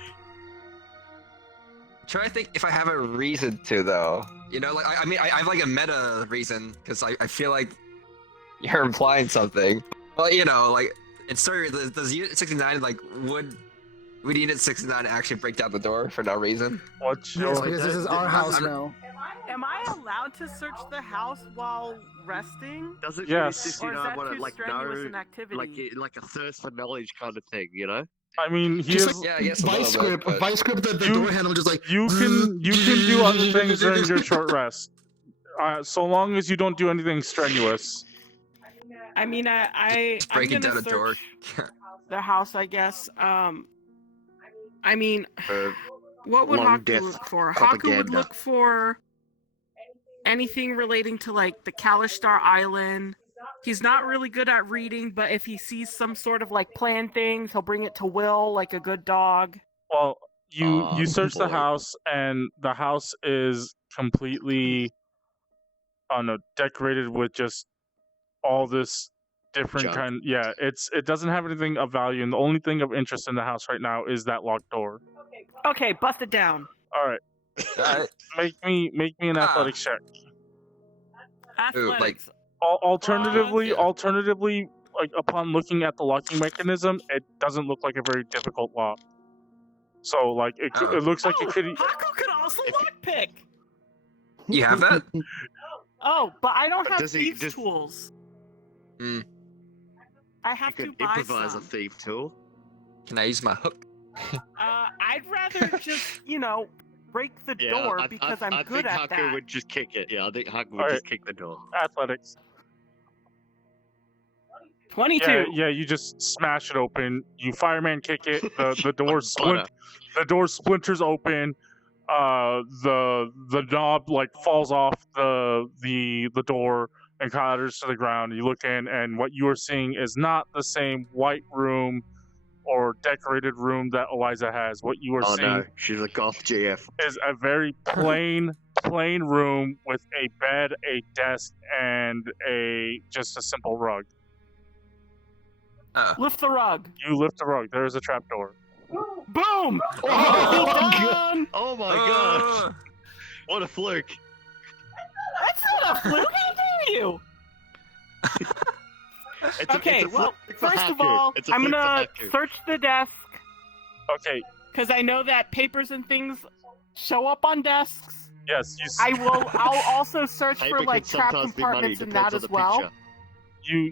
Try to think if I have a reason to though. You know, like I mean I have like a meta reason because I feel like you're implying something. Well, you know, like in story does Unit 69 like would Unit 69 actually break down the door for no reason? What's Yes, your because this is our house I'm- now. Am I allowed to search the house while resting? Doesn't Yes. Or is 69 that want too to like strenuous know, an activity? like a thirst for knowledge kind of thing, you know? I mean, he Just is. like Yeah, I guess a vice little bit, grip, but- vice grip the You- door handle, just like You can do other things during your short rest, so long as you don't do anything strenuous. I mean, I'm breaking gonna down a door. search the house, I guess. I mean, Uh, what would Long Hakku death look for? Hakku propaganda. would look for anything relating to like the Kalishtar Island. He's not really good at reading, but if he sees some sort of like plan things, he'll bring it to Will like a good dog. Well, you Oh, search the boy. house, and the house is completely, I don't know, decorated with just all this different Junk. kind. Yeah, it doesn't have anything of value, and the only thing of interest in the house right now is that locked door. Okay, bust it down. All right, Alright. make me an athletics check. Ooh, like- Athletics. Alternatively, like upon looking at the locking mechanism, it doesn't look like a very difficult lock. So like it looks like it could. Hakku could also lockpick. You have that? Oh, but I don't have Does he- thieves' does- tools. Hmm. I You have to could buy improvise some. a thief tool. Can I use my hook? I'd rather just, break the door because I'm good think at Hakku that. would just kick it. Yeah, I think Hakku would Alright. just kick the door. Athletics. 22. Yeah, you just smash it open. You fireman kick it. The door Butter. The door splinters open. The knob like falls off the door and clatters to the ground. You look in, and what you are seeing is not the same white room or decorated room that Eliza has. What you are Oh seeing no, she's a goth GF. is a very plain room with a bed, a desk, and just a simple rug. Lift the rug. You lift the rug. There is a trapdoor. Boom! Oh, Done! Oh my gosh! What a fluke! That's not a fluke, how dare you? Okay, well, first of all, I'm gonna search the desk, Okay. because I know that papers and things show up on desks. Yes. I'll also search Paper for, can trap sometimes be money, compartments in depends that on as the well. picture.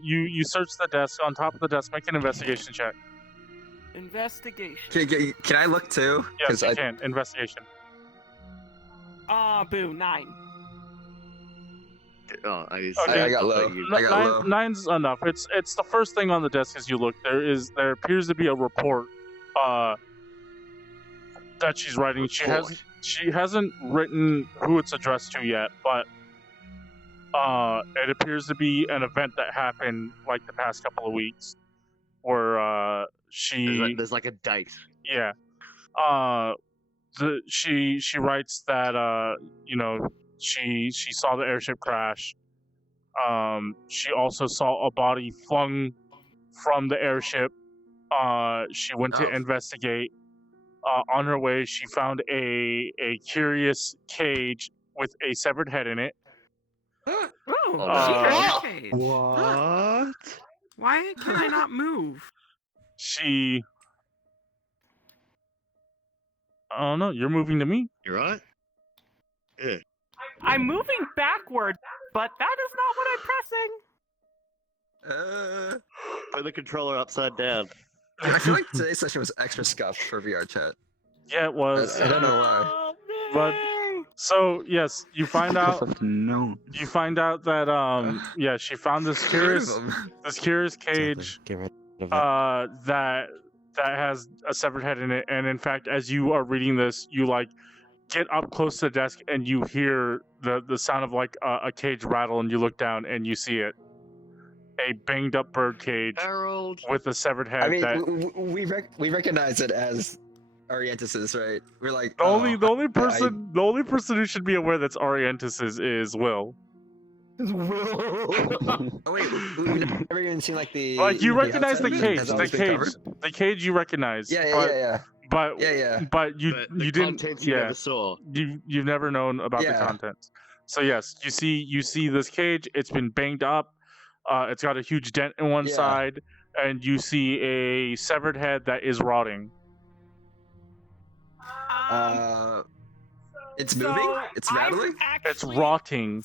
You search the desk. On top of the desk, make an investigation check. Investigation. Can I look too? Yes, 'Cause you can. Investigation. Boo, 9. Oh, I Okay. I got low. I got low. Nine's enough. It's the first thing on the desk as you look. There appears to be a report that she's writing. She hasn't written who it's addressed to yet, but it appears to be an event that happened like the past couple of weeks where There's like a date. yeah. She writes that she saw the airship crash. She also saw a body flung from the airship. She went to investigate. On her way, she found a curious cage with a severed head in it. Oh, cage. What? Why can I not move? She. I don't know. You're moving to me. You right? Yeah. I'm moving backward, but that is not what I'm pressing. Put the controller upside down. I feel like today's session was extra scuffed for VRChat. Yeah, it was. I don't know why. Oh, But- man. So yes, you find Because out. of no. You find out that she found this curious cage Get rid of it. that has a severed head in it, and in fact, as you are reading this, you get up close to the desk and you hear the sound of a cage rattle, and you look down and you see it, a banged up bird cage Harold. with a severed head. I mean, that we recognize it as Arientus, right? We're like the only person who should be aware that's Arientus is Will. Oh wait, we've never even seen the. You the recognize the outside. cage, Has always been covered? the cage you recognize. Yeah. But Yeah. But you The didn't. contents you never saw. You've never known about the Yeah. contents. So yes, you see this cage. It's been banged up. It's got a huge dent in one Yeah. side, and you see a severed head that is rotting. It's So, moving. It's rattling. It's rotting.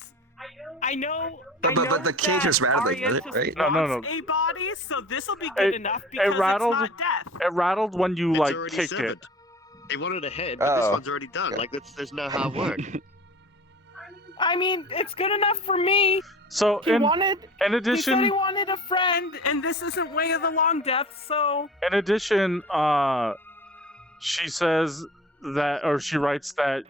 I know. But the cage was rattling, Arientus right? No. wants a body, so this will be good enough because rattled- it's not death. It rattled when you It's already kicked severed. it. He wanted a head, but this Oh. one's already done. There's no hard work. I mean, it's good enough for me. So He in said addition, he wanted a friend, and this isn't Way of the Long Death, so In addition, she says that, or she writes that,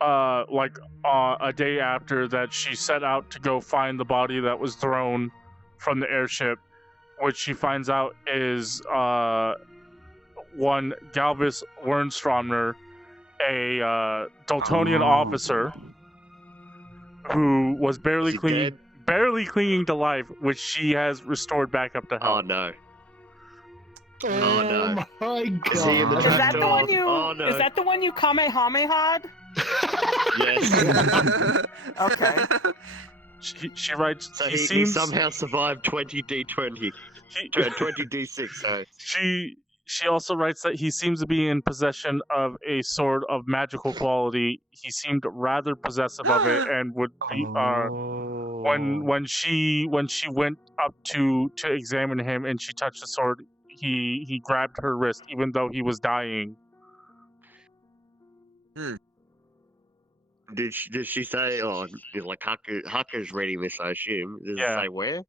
a day after that, she set out to go find the body that was thrown from the airship, which she finds out is one Galvis Wernstromner, a Dultonian officer who was barely Is he clinging, to life, which she has restored back up to Oh health. no. Oh no. my Is he in the god. is that the trapdoor? one you? Oh, no. Is that the one you Kamehameha'd? Yes. Okay. She writes. So he he seems somehow survived 20d20. he, 20d6, sorry. She also writes that he seems to be in possession of a sword of magical quality. He seemed rather possessive of it, and would be when she went up to examine him and she touched the sword, he grabbed her wrist even though he was dying. Did she say, oh, like Hakku's reading this, I assume. Does Yeah. it say where?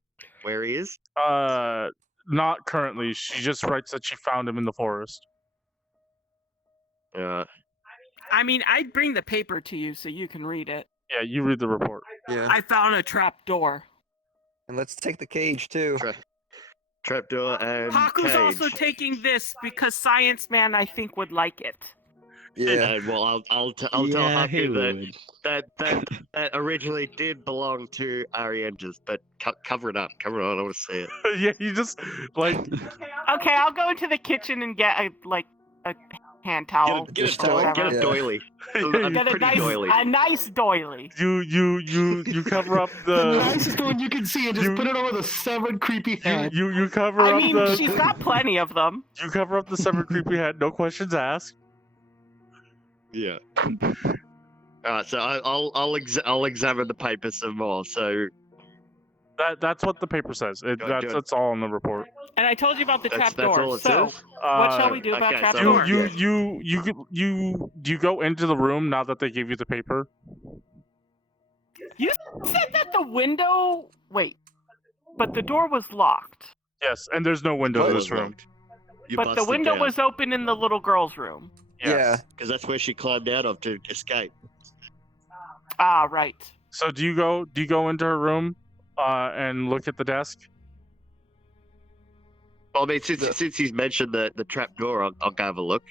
Where he is? Not currently. She just writes that she found him in the forest. Uh, I mean, I'd bring the paper to you so you can read it. Yeah, you read the report. Yeah. I found a trap door. And let's take the cage too. trapdoor and Haku's cage. also taking this because Science Man, I think, would like it. Yeah. And, well, I'll tell Yeah, he Hakku would. that originally did belong to Arientus, but cover it up. Cover it up. I don't want to see it. Yeah, you just like Okay, I'll go into the kitchen and get a hand towel. Get Just a whatever. doily. Yeah. I'm Get a pretty nice, doily. a nice doily. you cover up The the nicest one you can see, and just you- put it over the severed, creepy head. you cover I up mean, the she's got plenty of them. you cover up the severed creepy head. No questions asked. Yeah. Alright, so I'll examine the paper some more. So That's what the paper says. That's all in the report. And I told you about the that's trap door. all it So, says. what shall we do about okay, trap so- door? Do you go into the room now that they gave you the paper? You said that the window. Wait, but the door was locked. Yes, and there's no window in Door this was room. locked. You But the busted window down, was open in the little girl's room. Yes. because that's where she climbed out of to escape. Ah, right. So do you go into her room and look at the desk? Well, I mean, since he's mentioned the trap door, I'll go have a look.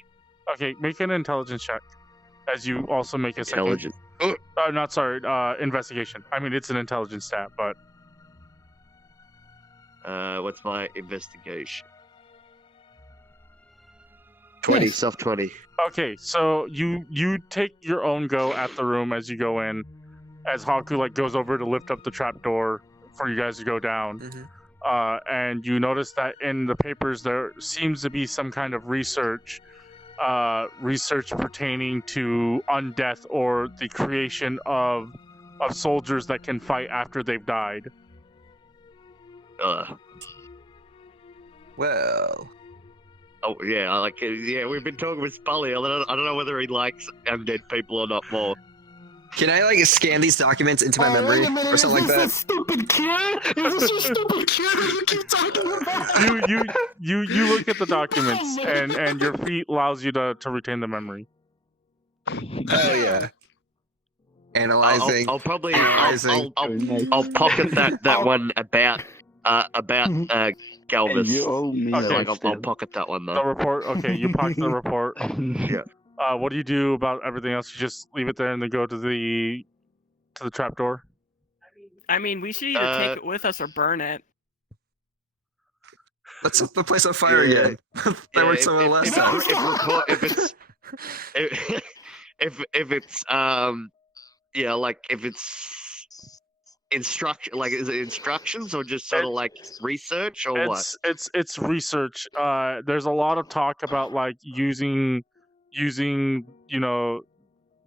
Okay, make an intelligence check. As you also make a second. Intelligence. Not sorry. Investigation. I mean, it's an intelligence stat, but What's my investigation? 20, Nice. soft 20. okay. So you take your own go at the room as you go in, as Hakku goes over to lift up the trap door for you guys to go down. Mhm. And you notice that in the papers there seems to be some kind of research pertaining to undeath or the creation of soldiers that can fight after they've died. Well, Oh yeah, yeah. We've been talking with Spoly. I don't know whether he likes undead people or not more. can I scan these documents into my memory Wait a minute, or something like is this that? a stupid kid? Is this a stupid kid that you keep talking about? You look at the documents and your feet allows you to retain the memory. Oh yeah. Analyzing. I'll probably Analyzing. I'll pocket that one about Galvis. And you owe me. Okay. Like, I'll still. pocket that one The though. report. Okay, you pocket the report. Yeah. What do you do about everything else? You just leave it there and then go to the trapdoor. I mean, we should either take it with us or burn it. Let's set the place on fire Yeah. again. That worked so well last time. If it's instruction, is it instructions or just sort of like research or what? It's research. There's a lot of talk about using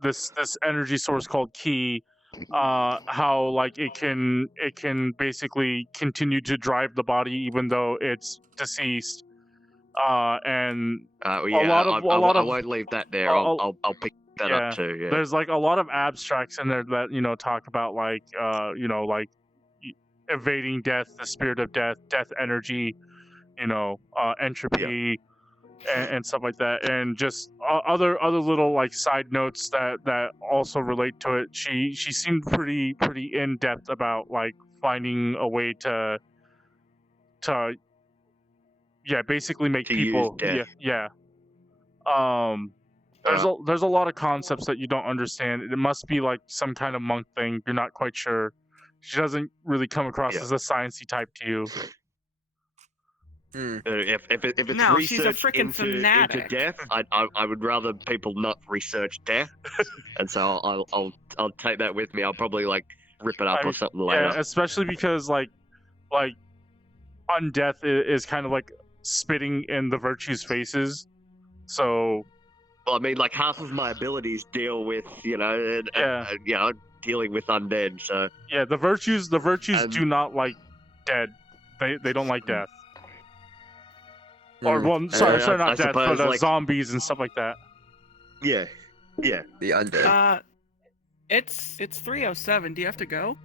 this energy source called Ki. How it can basically continue to drive the body even though it's deceased. And Yeah, lot of- I won't leave that there. I'll pick that yeah. up too. Yeah. there's a lot of abstracts in there that talk about evading death, the spirit of death, death energy, entropy, and stuff like that, and just other little side notes that also relate to it. She seemed pretty in depth about finding a way to basically make To people use death. There's a lot of concepts that you don't understand. It must be some kind of monk thing. You're not quite sure. She doesn't really come across as a sciencey type to you. If it's No, she's a research frickin' into fanatic. death, I would rather people not research death, and so I'll take that with me. I'll probably rip it up I or mean, something later. Yeah, especially because like undeath is kind of like spitting in the virtues' faces. So Well, I mean, like half of my abilities deal with Yeah. dealing with undead. So yeah, the virtues And- do not like dead. They don't like death. Or well, sorry, I not death, suppose, but like- zombies and stuff like that. yeah. The undead. It's 3:07. Do you have to go?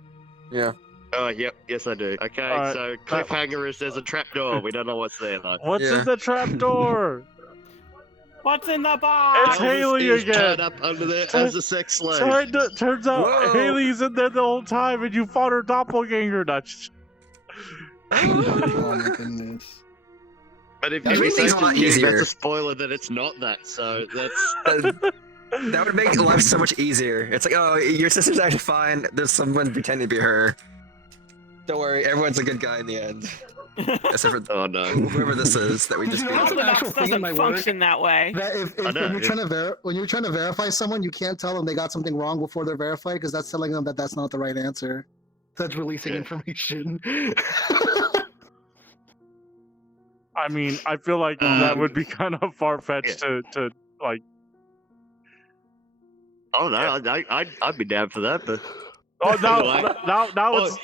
Yeah. Oh, yep. Yes, I do. Okay, Alright, so cliffhanger is there's a trapdoor. We don't know what's there though. What's Yeah. in the trapdoor? What's in the box? It's Haley Elvis is again. tied up under there as a sex slave. Turns out Whoa. Haley's in there the whole time, and you fought her doppelganger. Oh my goodness. But if That you makes say things a lot easier. that's a spoiler that it's not that. So that's That would make life so much easier. It's like, oh, your sister's actually fine. There's someone pretending to be her. Don't worry, everyone's a good guy in the end. Except for oh no. whoever this is that we just beat That's up. an actual Orthodox thing in doesn't my work. function that way. That if I know, when you're yeah. trying to when you're trying to verify someone, you can't tell them they got something wrong before they're verified because that's telling them that that's not the right answer. That's releasing Yeah. information. I mean, I feel like that would be kind of far fetched to like. Oh no, I'd be down for that, but Oh Anyway. now oh, it's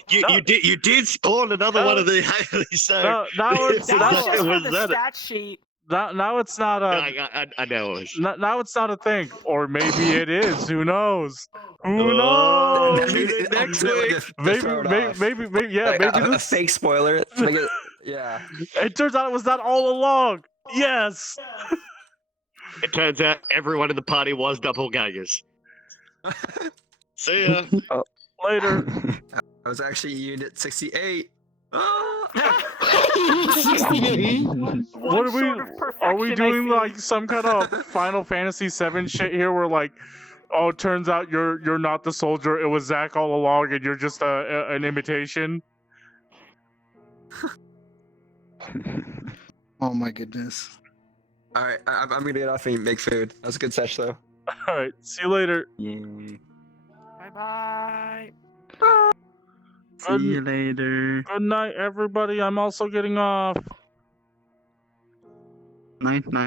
you did spawn another one of the Haley, so now it's if That was that just was for the that. stat sheet. now it's not a I know it was. now it's not a thing, or maybe it is. Who knows? Who Oh, knows? tune in next week. Maybe yeah, Like, maybe a this. fake spoiler. To make it, yeah. It turns out it was that all along. Yes. It turns out everyone in the party was doppelgangers. See ya. Later. I was actually Unit 68. Ah! What are we? Sort of Are we perfection, I doing see. like some kind of Final Fantasy VII shit here, where like, oh, it turns out you're not the soldier. It was Zach all along, and you're just an imitation. Oh my goodness. Alright, I'm gonna get off and make food. That was a good sesh though. All right. See you later. Yay. Bye bye. See you later. Good night, everybody. I'm also getting off. Night night.